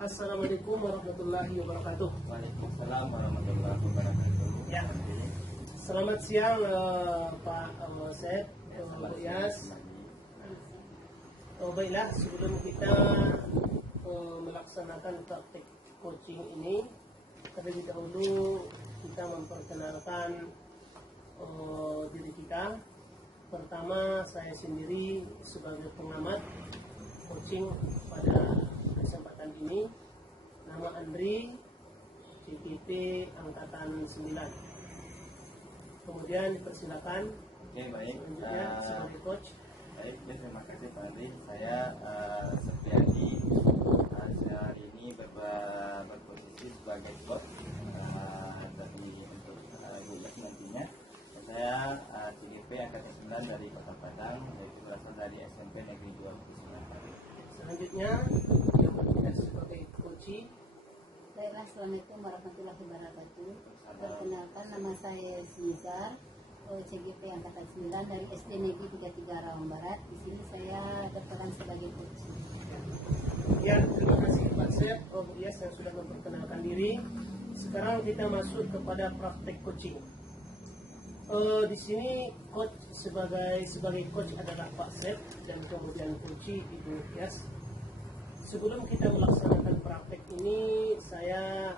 Assalamualaikum warahmatullahi wabarakatuh. Waalaikumsalam warahmatullahi wabarakatuh. Ya. Selamat siang Pak Seth, Bu Yas. Baiklah, sebelum kita melaksanakan praktik coaching ini, terlebih dahulu kita memperkenalkan diri kita. Pertama, saya sendiri sebagai pengamat coaching pada kesempatan ini. Nama Andri, CPP Angkatan 9. Kemudian dipersilakan Oke, baik. selanjutnya sebagai coach. Baik, ya, terima kasih Pak Andri. Saya Septiadi, saya hari ini berposisi sebagai coach dari untuk Guyas nantinya. Dan saya CGP Angkatan 9 dari Kota Padang, yaitu berasal dari SMP Negeri 29. Selanjutnya yang bertugas sebagai coach. Baiklah, Assalamualaikum warahmatullahi wabarakatuh. Perkenalkan, nama saya Sinizar, CGP Angkatan 9 dari SD Negeri 33 Rawang Barat. Di sini saya berperan sebagai coach. Ya, terima kasih Pak Seth, Bu Yas yang sudah memperkenalkan diri. Sekarang kita masuk kepada praktek coaching. Di sini coach sebagai coach adalah Pak Seth dan kemudian coach Ibu Yas. Sebelum kita melaksanakan praktek ini, saya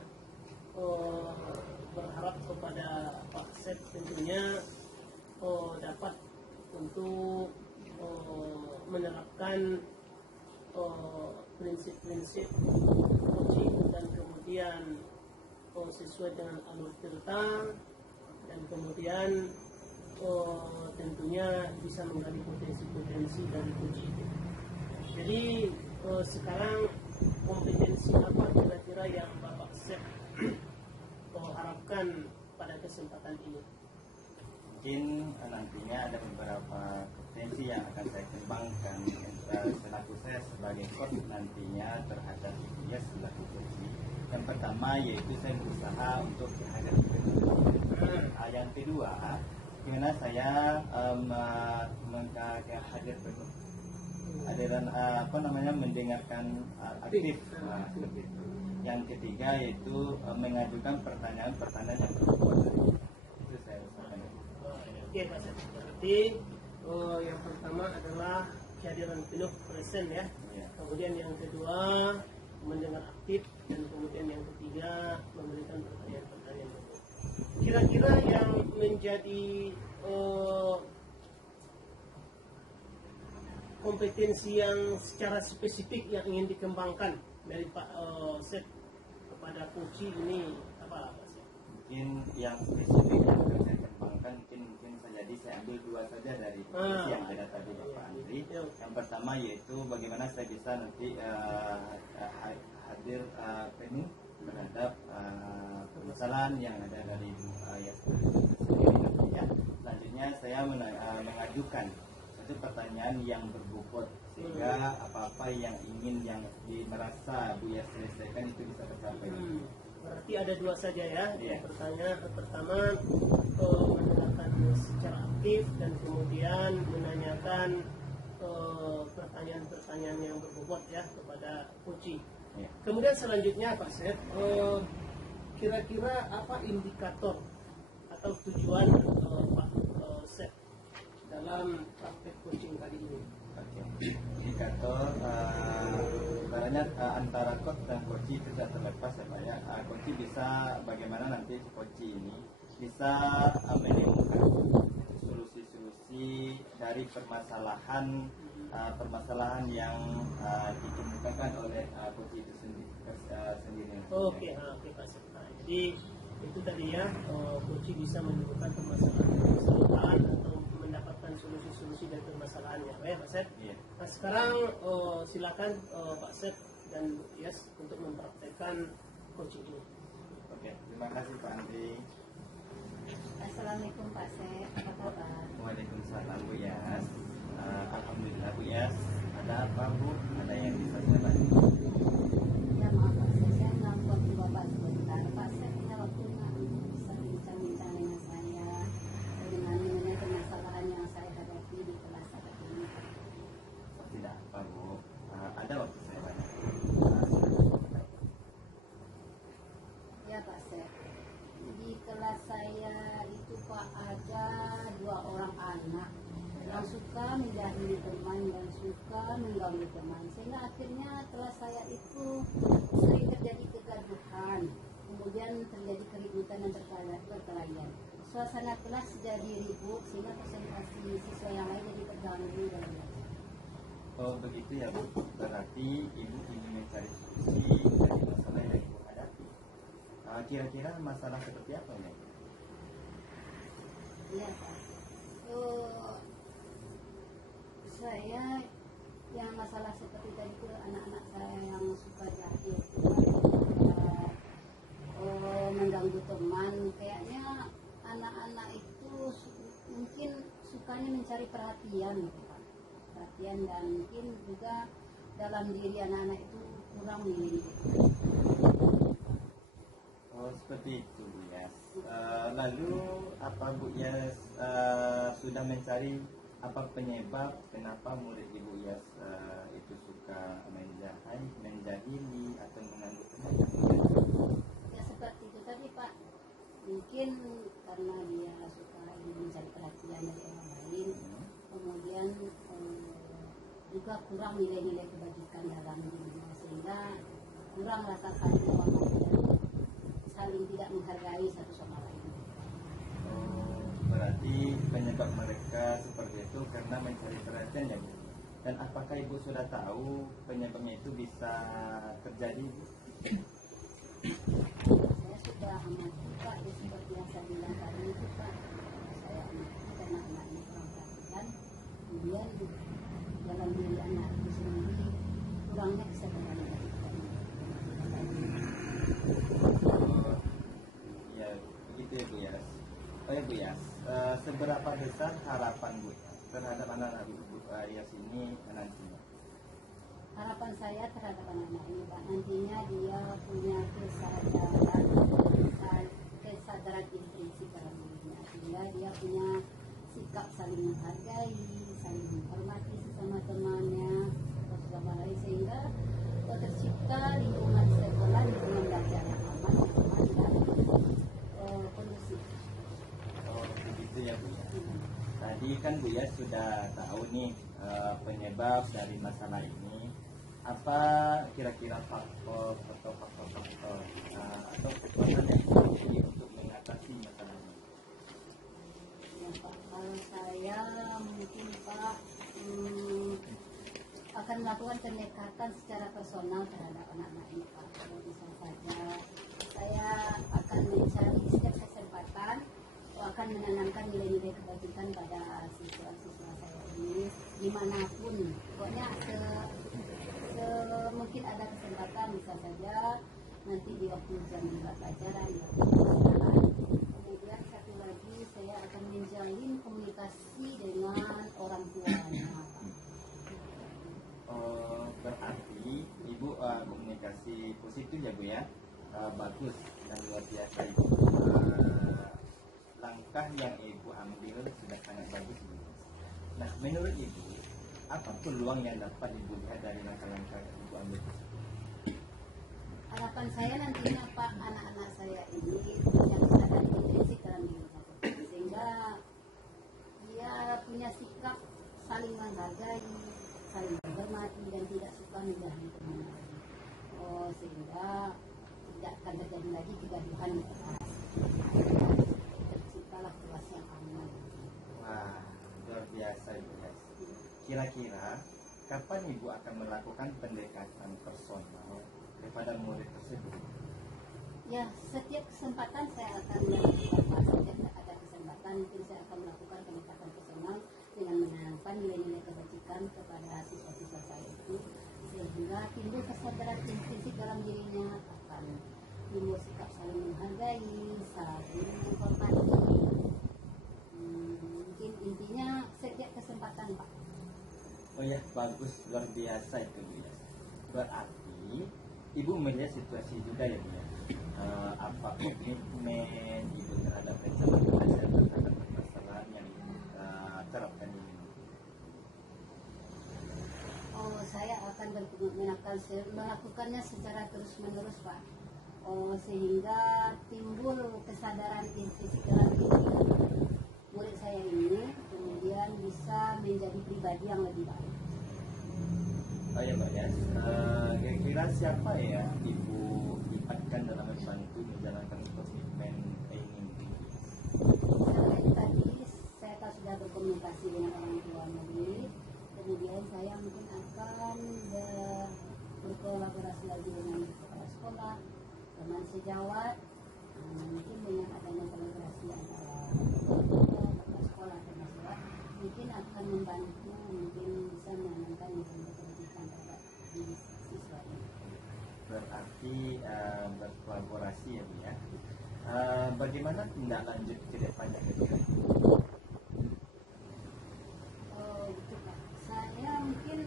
berharap kepada Pak Seth tentunya dapat untuk menerapkan prinsip-prinsip coaching dan kemudian sesuai dengan alur cerita, dan kemudian tentunya bisa menggali potensi-potensi dari coach itu. Jadi sekarang kompetensi apa kira-kira yang Bapak Seth harapkan pada kesempatan ini? Mungkin nantinya ada beberapa potensi yang akan saya kembangkan selaku saya sebagai coach nantinya terhadap dia selaku coach. Yang pertama yaitu saya berusaha untuk hadir penuh. Yang kedua, gimana saya hadir penuh. Hadiran mendengarkan aktif. Seperti itu. Yang ketiga yaitu mengajukan pertanyaan-pertanyaan yang berbobot. Itu saya usahakan. Oke, Pak Seth. Berarti yang pertama adalah kehadiran penuh present ya. Ya. Kemudian yang kedua mendengar aktif, dan kemudian yang ketiga memberikan pertanyaan-pertanyaan. Kira-kira yang menjadi kompetensi yang secara spesifik yang ingin dikembangkan dari Pak Seth kepada coach ini apa Pak Seth? Mungkin yang spesifik yang akan saya kembangkan mungkin saja saya ambil dua saja dari potensi yang ada tadi Bapak Andri. Yang pertama yaitu bagaimana saya bisa nanti hadir penuh terhadap permasalahan yang ada dari ya. Selanjutnya saya mengajukan satu pertanyaan yang berbobot sehingga apa-apa yang ingin yang merasa Bu Yas selesaikan itu bisa tercapai. Berarti ada dua saja ya. Yeah. Pertanyaan pertama mendengarkan secara aktif, dan kemudian menanyakan pertanyaan-pertanyaan yang berbobot ya kepada coach. Yeah. Kemudian selanjutnya Pak Seth, kira-kira apa indikator atau tujuan Pak Seth dalam praktek coaching kali ini? Oke. Indikator ibaratnya antara coach dan coach itu tidak terlepas ya Pak ya. Coach bisa bagaimana nanti coach ini bisa menemukan solusi-solusi dari permasalahan yang dikemukakan oleh coach itu sendiri. Oke, Pak Seth. Jadi itu tadi ya, coach bisa menemukan permasalahan atau mendapatkan solusi-solusi dari permasalahannya, ya Pak Seth. Iya. Nah sekarang silakan Pak Seth dan Yas untuk mempraktekkan coaching ini. Oke, terima kasih Pak Andri. Assalamualaikum Pak Seth, apa kabar? Waalaikumsalam Bu Yas. Alhamdulillah Bu Yas. Ada apa Bu? Ada yang bisa saya bantu? Ya maaf Pak Seth, saya nggak waktu Bapak sebentar. Pak Seth punya waktu nggak untuk bisa bincang-bincang dengan saya dengan mengenai permasalahan yang saya hadapi di kelas saat ini? Tidak apa Bu. Ada waktu saya banyak. kelas saya itu sering terjadi kegaduhan, kemudian terjadi keributan dan perkelahian. Suasana kelas jadi ribut sehingga konsentrasi siswa yang lain jadi terganggu dalam belajar. Oh begitu ya Bu, berarti Ibu ingin mencari solusi dari masalah yang Ibu hadapi. Kira-kira masalah seperti apa ya? Iya Pak. Saya yang masalah seperti tadi itu anak-anak saya yang suka jahil, mengganggu teman, kayaknya anak-anak itu mungkin sukanya mencari perhatian gitu Pak. Perhatian dan mungkin juga dalam diri anak-anak itu kurang nilai. Oh seperti itu Bu Yas. Lalu apa Bu Yas sudah mencari apa penyebab kenapa murid Ibu Yas itu suka menjahili atau mengganggu teman? Ya seperti itu tadi Pak, mungkin karena dia suka mencari perhatian dari orang lain, kemudian juga kurang nilai-nilai kebajikan dalam dirinya, sehingga kurang rasa saling menghormati dan saling tidak menghargai satu sama lain. Berarti penyebab mereka seperti itu karena mencari perhatian ya Bu. Dan apakah Ibu sudah tahu penyebabnya itu bisa terjadi Bu? Saya sudah amati Pak, ya seperti yang saya bilang tadi itu Pak, saya amati karena anak ini kurang perhatian, kemudian dalam diri anak itu sendiri kurangnya kesadaran dari Ya begitu ya Bu Yas. Oh ya Bu Yas, seberapa besar harapan Bu terhadap anak-anak Bu Yas ini nantinya? harapan saya terhadap anak-anak ini Pak, nantinya dia punya kesadaran intrinsik dalam dirinya, sehingga dia punya sikap saling menghargai, saling menghormati sesama temannya, sesama lain, sehingga tercipta lingkungan sekolah, lingkungan belajar yang aman, nyaman, dan kondusif. Oh begitu ya Bu Yas. Tadi kan Bu Yas sudah tahu nih penyebab dari masalah ini. Apa kira-kira faktor atau faktor-faktor atau kekuatan yang dimiliki untuk mengatasi masalah ini? Ya, Pak, kalau saya mungkin Pak akan melakukan pendekatan secara personal terhadap anak-anak ini Pak. Kalau bisa saja saya akan mencari setiap kesempatan akan menanamkan nilai-nilai kebajikan pada siswa-siswa saya ini dimanapun. Pokoknya mungkin ada kesempatan, bisa saja nanti di waktu jam pelajaran, di waktu perpustakaan. Kemudian satu lagi saya akan menjalin komunikasi dengan orang tuanya. Berarti Ibu komunikasi positif ya Bu ya, bagus dan luar biasa Ibu. Langkah yang Ibu ambil sudah sangat bagus Bu. Nah menurut Ibu, apa peluang yang dapat Ibu lihat dari langkah-langkah yang Ibu ambil? Harapan saya nantinya Pak, anak-anak saya ini punya kesadaran intrinsik dalam dirinya, sehingga dia punya sikap saling menghargai, saling menghormati dan tidak suka menjahili teman lain. Sehingga tidak akan terjadi lagi kegaduhan di kelas. Terciptalah kelas yang aman. Wah luar biasa Ibu ya. Kira-kira kapan Ibu akan melakukan pendekatan personal kepada murid tersebut? Ya, setiap kesempatan saya akan melakukan Pak. Setiap ada kesempatan mungkin saya akan melakukan pendekatan personal dengan menanamkan nilai-nilai kebajikan kepada siswa-siswa saya itu, sehingga timbul kesadaran intrinsik dalam dirinya, akan timbul sikap saling menghargai, saling menghormati. Mungkin intinya setiap kesempatan Pak. Oh ya bagus, luar biasa itu Bu ya. Berarti Ibu melihat situasi juga ya Bu ya. Apa komitmen Ibu terhadap rencana belajar terhadap permasalahan yang Ibu terapkan ini? Saya akan berkomitmen akan melakukannya secara terus-menerus Pak. Sehingga timbul kesadaran intrinsik dalam diri murid saya ini, kemudian bisa menjadi pribadi yang lebih baik. Oh ya Mbak Yas, kira-kira siapa ya Ibu libatkan dalam membantu menjalankan komitmen ini? Selain tadi saya kan sudah berkomunikasi dengan orang tua murid, kemudian saya mungkin akan berkolaborasi lagi dengan kepala sekolah, teman sejawat. Mungkin dengan adanya kolaborasi antara kepala sekolah dan sejawat, mungkin akan membantu, mungkin bisa menanamkan nilai pendidikan terhadap diri siswa ini. Berarti berkolaborasi ya Bu ya. Bagaimana tindak lanjut ke depannya ketika itu? Gitu Pak. Saya mungkin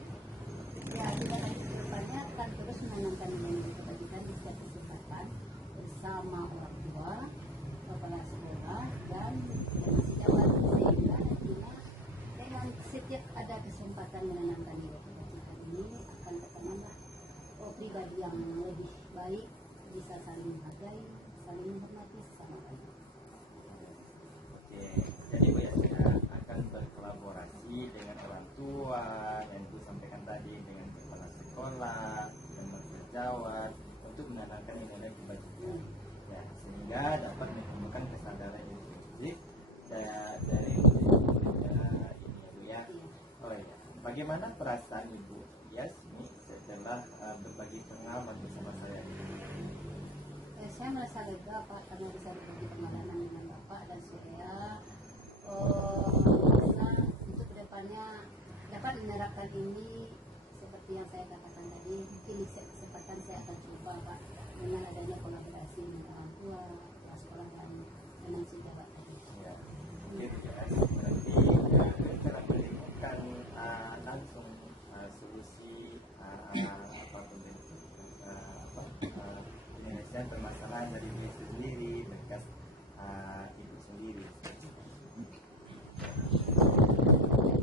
ya tidak lagi ke depannya akan terus menanamkan nilai pendidikan di setiap kesempatan bersama orang tua, kepala sekolah dan sejawat, sehingga nantinya dengan setiap ada kesempatan menanamkan nilai pendidikan ini akan tertanamlah pribadi yang lebih baik, bisa saling menghargai, saling menghormati sesama lain. Oke, jadi Bu Yas ya akan berkolaborasi dengan orang tua yang Ibu sampaikan tadi, dengan kepala sekolah, dengan sejawat untuk menanamkan nilai kebajikan. Ya, sehingga dapat menimbulkan kesadaran inklusif dari ini ya Bu ya. Oh ya, bagaimana perasaan Ibu Yasmi setelah berbagi pengalaman bersama saya? Saya merasa lega Pak karena bisa berbagi pengalaman dengan Bapak, dan saya merasa untuk kedepannya dapat menerapkan ini seperti yang saya katakan tadi. Mungkin di kesempatan saya akan coba Pak dengan adanya kolaborasi dengan orang tua, kepala sekolah dan dengan sejawat tadi. Ya, mungkin ya, berarti cara menemukan langsung solusi apapun itu penyelesaian permasalahan dari diri sendiri, bekas ibu sendiri.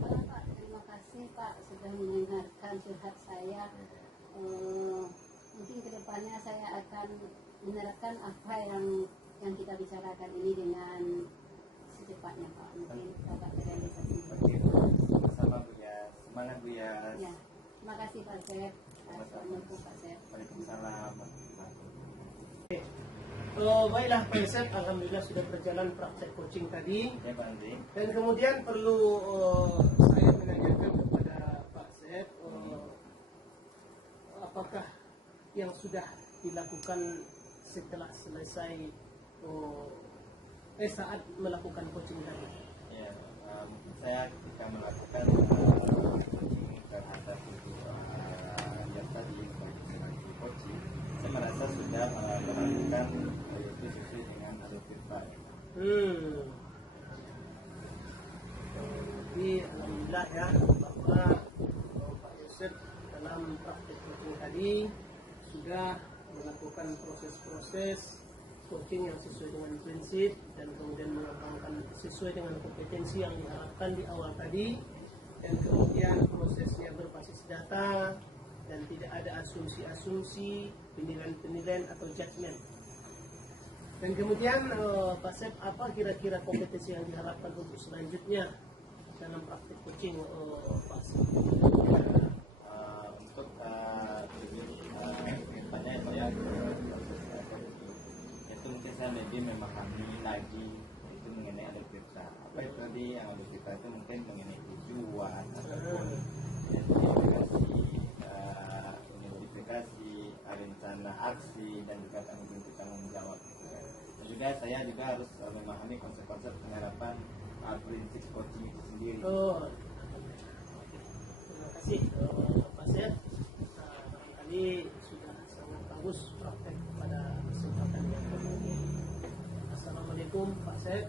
Pak, terima kasih Pak sudah mendengarkan curhat saya. Mungkin kedepannya saya akan menerapkan apa yang kita bicarakan ini dengan secepatnya Pak. Mungkin dapat terrealisasi. Oke, sama-sama Bu ya, semangat Bu ya. Ya, terima kasih Pak Sep. Assalamualaikum Pak Sep. Waalaikumsalam. Baiklah Pak Yosef, alhamdulillah sudah berjalan praktek coaching tadi. Ya Pak Andri. Dan kemudian perlu saya menanyakan kepada Pak Sep, apakah yang sudah dilakukan setelah selesai saat melakukan coaching tadi? Ya, saya ketika melakukan coaching terhadap ibu yang tadi sebagai coaching, saya merasa sudah melakukan itu sesuai dengan adoptif Pak. Jadi alhamdulillah ya bahwa Pak Yosef dalam praktek coaching tadi sudah melakukan proses-proses coaching yang sesuai dengan prinsip dan kemudian mengembangkan sesuai dengan kompetensi yang diharapkan di awal tadi, dan kemudian prosesnya berbasis data dan tidak ada asumsi-asumsi, penilaian-penilaian atau judgement. Dan kemudian Pak Sep, apa kira-kira kompetensi yang diharapkan untuk selanjutnya dalam praktik coaching Pak Sep? Untuk kedepannya saya itu mungkin saya lebih memahami lagi itu mengenai adoptif. Apa itu tadi yang adoptif itu mungkin mengenai tujuan ataupun identifikasi rencana aksi dan juga tanggung jawab. Dan juga saya juga harus memahami konsep-konsep penerapan prinsip coaching itu sendiri. Terima kasih Pak Sep. Barangkali sudah sangat bagus praktek pada kesempatan yang kedua. Assalamualaikum Pak Sep.